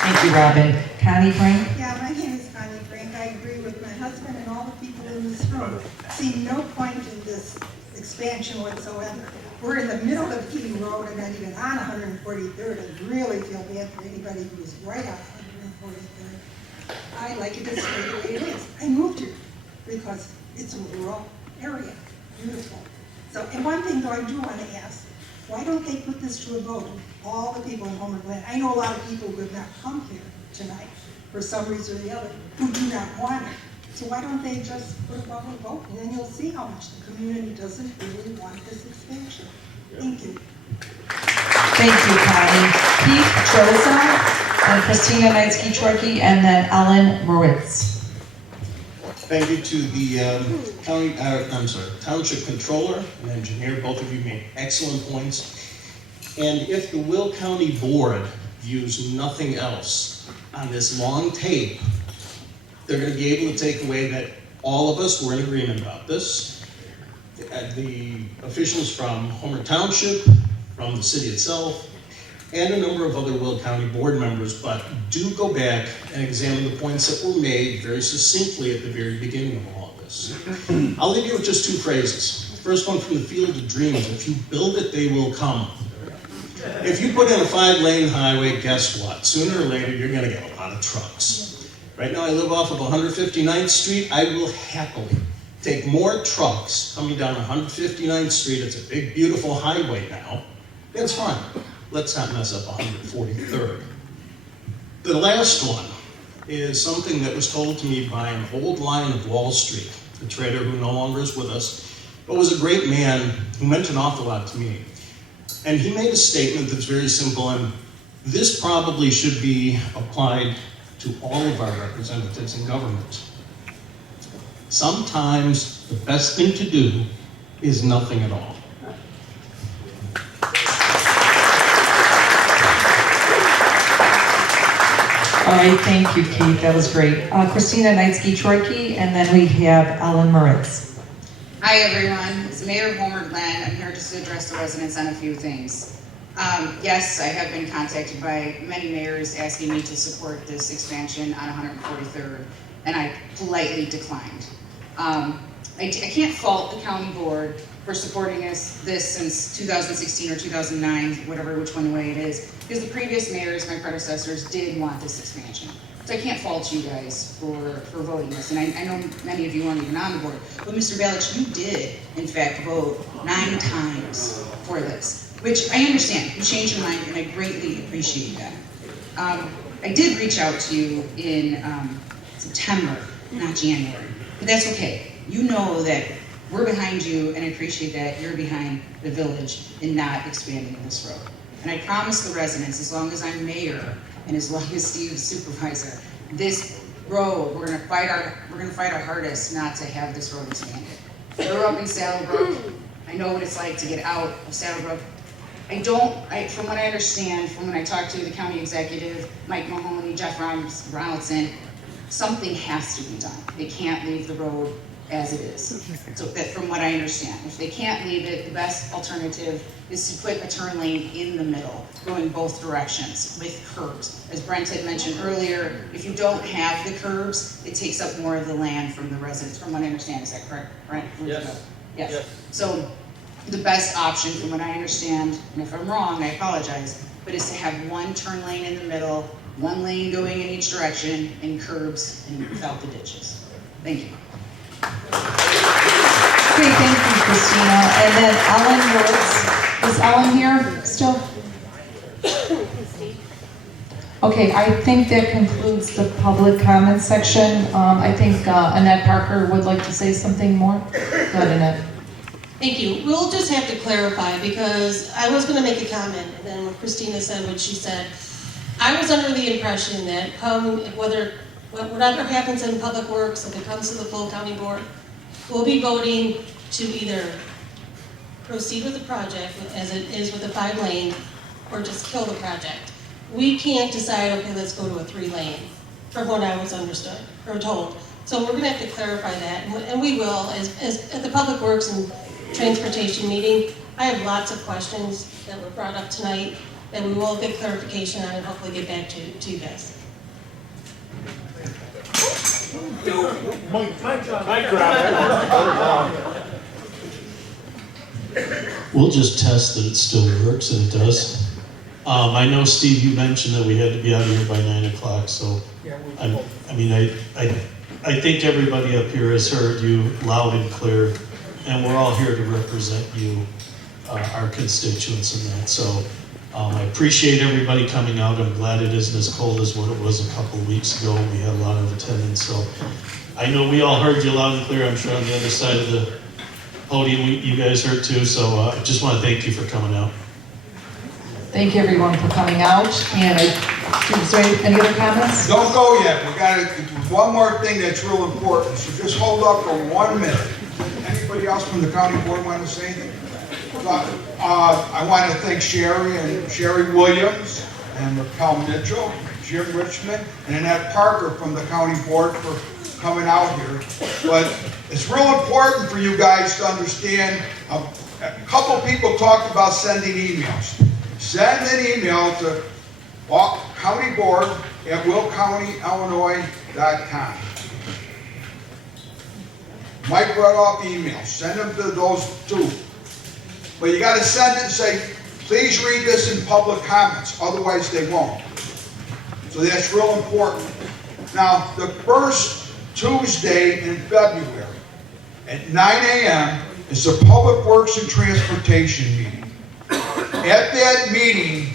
Thank you, Robin. Connie Brink? Yeah, my name is Connie Brink. I agree with my husband and all the people in this room. See no point in this expansion whatsoever. We're in the middle of Keating Road and not even on 143rd. I really feel bad for anybody who is right on 143rd. I like it this way the way it is. I moved here because it's a rural area, beautiful. So, and one thing though I do want to ask, why don't they put this to a vote? All the people in Homer Glen. I know a lot of people who have not come here tonight for some reason or the other who do not want it. So why don't they just put a vote and then you'll see how much the community doesn't really want this expansion. Thank you. Thank you, Connie. Keith Joza, and Christina Knightsky-Chorky, and then Ellen Moritz. Thank you to the Township Controller and Engineer. Both of you made excellent points. And if the Will County Board views nothing else on this long tape, they're going to be able to take away that all of us were in agreement about this. The officials from Homer Township, from the city itself, and a number of other Will County board members, but do go back and examine the points that were made very succinctly at the very beginning of all of this. I'll leave you with just 2 phrases. The first one from the Field of Dreams: if you build it, they will come. If you put in a 5-lane highway, guess what? Sooner or later, you're gonna get a lot of trucks. Right now, I live off of 159th Street. I will happily take more trucks coming down 159th Street. It's a big, beautiful highway now. That's fine. Let's not mess up 143rd. The last one is something that was told to me by an old lion of Wall Street, a trader who no longer is with us, but was a great man who meant an awful lot to me. And he made a statement that's very simple, and this probably should be applied to all of our representatives in government. Sometimes the best thing to do is nothing at all. All right, thank you, Keith, that was great. Christina Knightsky-Troiki, and then we have Ellen Moritz. Hi, everyone. It's Mayor Homer Glenn. I'm here just to address the residents on a few things. Yes, I have been contacted by many mayors asking me to support this expansion on 143rd, and I politely declined. I can't fault the county board for supporting this since 2016 or 2009, which one way it is, because the previous mayors, my predecessors, did want this expansion. So I can't fault you guys for voting this, and I know many of you weren't even on the board, but Mr. Balich, you did, in fact, vote 9 times for this, which I understand. You changed your mind, and I greatly appreciate that. I did reach out to you in September, not January, but that's okay. You know that we're behind you, and I appreciate that you're behind the village in not expanding this road. And I promise the residents, as long as I'm mayor and as long as Steve's supervisor, this road, we're gonna fight our hardest not to have this road expanded. I grew up in Saddlebrook. I know what it's like to get out of Saddlebrook. From what I understand, from when I talked to the county executive, Mike Mahoney, Jeff Ronaldson, something has to be done. They can't leave the road as it is. So that, from what I understand, if they can't leave it, the best alternative is to put a turn lane in the middle, going both directions with curbs. As Brent had mentioned earlier, if you don't have the curbs, it takes up more of the land from the residents, from what I understand. Is that correct, Brent? Yes. Yes. So the best option, from what I understand, and if I'm wrong, I apologize, but is to have one turn lane in the middle, one lane going in each direction, and curbs and without the ditches. Thank you. Okay, thank you, Christina. And then Ellen Moritz. Is Ellen here still? Okay, I think that concludes the public comment section. I think Annette Parker would like to say something more. Go ahead, Annette. Thank you. We'll just have to clarify, because I was gonna make a comment, and then when Christina said what she said, I was under the impression that whatever happens in Public Works, if it comes to the full county board, we'll be voting to either proceed with the project as it is with the 5-lane, or just kill the project. We can't decide, okay, let's go to a 3-lane, from what I was understood, or told. So we're gonna have to clarify that, and we will, as at the Public Works and Transportation meeting. I have lots of questions that were brought up tonight that we will get clarification on and hopefully get back to you guys. We'll just test that it still works, and it does. I know, Steve, you mentioned that we had to be out of here by 9 o'clock, so I think everybody up here has heard you loud and clear, and we're all here to represent you, our constituents in that. So I appreciate everybody coming out. I'm glad it isn't as cold as what it was a couple of weeks ago. We had a lot of attendance, so I know we all heard you loud and clear. I'm sure on the other side of the podium you guys heard too, so I just want to thank you for coming out. Thank you, everyone, for coming out. And is there any other comments? Don't go yet. We got one more thing that's real important. So just hold up for 1 minute. Anybody else from the county board want to say anything? I want to thank Sherry Williams and Raquel Mitchell, Jim Richmond, and Annette Parker from the county board for coming out here. But it's real important for you guys to understand. A couple people talked about sending emails. Send an email to countyboard@willcountyillinois.com. Mike brought off emails. Send them to those two. But you got to send it and say, please read this in public comments. Otherwise, they won't. So that's real important. Now, the first Tuesday in February at 9 a.m. is the Public Works and Transportation meeting. At that meeting,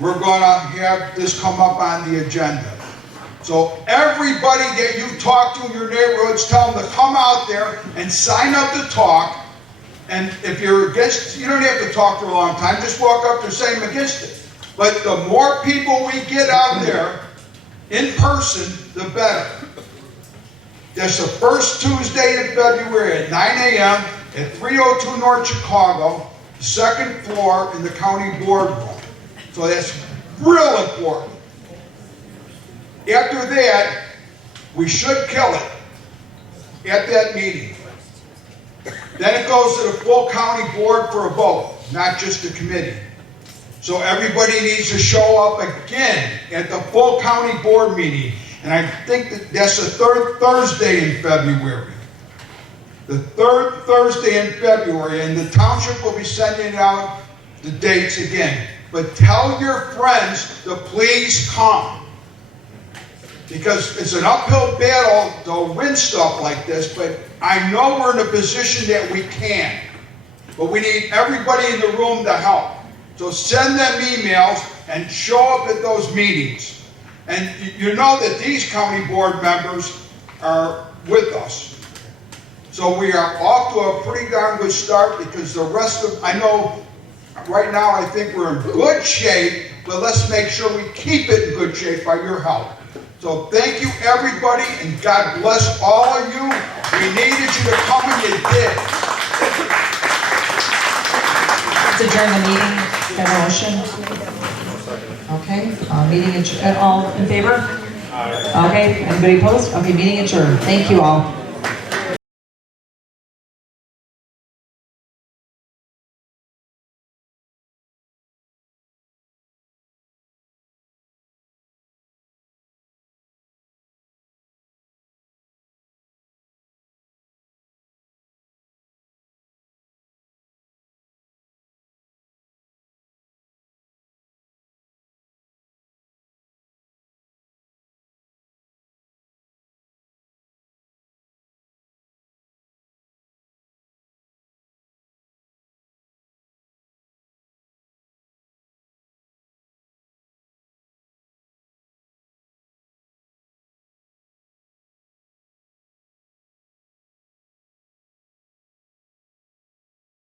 we're going to have this come up on the agenda. So everybody that you talk to in your neighborhoods, tell them to come out there and sign up to talk. And if you're against, you don't have to talk for a long time. Just walk up there and say I'm against it. But the more people we get out there in person, the better. That's the first Tuesday in February at 9 a.m. at 302 North Chicago, second floor in the county boardroom. So that's real important. After that, we should kill it at that meeting. Then it goes to the full county board for a vote, not just the committee. So everybody needs to show up again at the full county board meeting. And I think that's the third Thursday in February. The third Thursday in February, and the township will be sending out the dates again. But tell your friends to please come. Because it's an uphill battle to win stuff like this, but I know we're in a position that we can. But we need everybody in the room to help. So send them emails and show up at those meetings. And you know that these county board members are with us. So we are off to a pretty darn good start because the rest of, I know right now I think we're in good shape, but let's make sure we keep it in good shape by your help. So thank you everybody and God bless all of you. We needed you to come and you did. Let's adjourn the meeting. Got a motion? Okay, meeting all in favor? Okay, anybody opposed? Okay, meeting adjourned. Thank you all.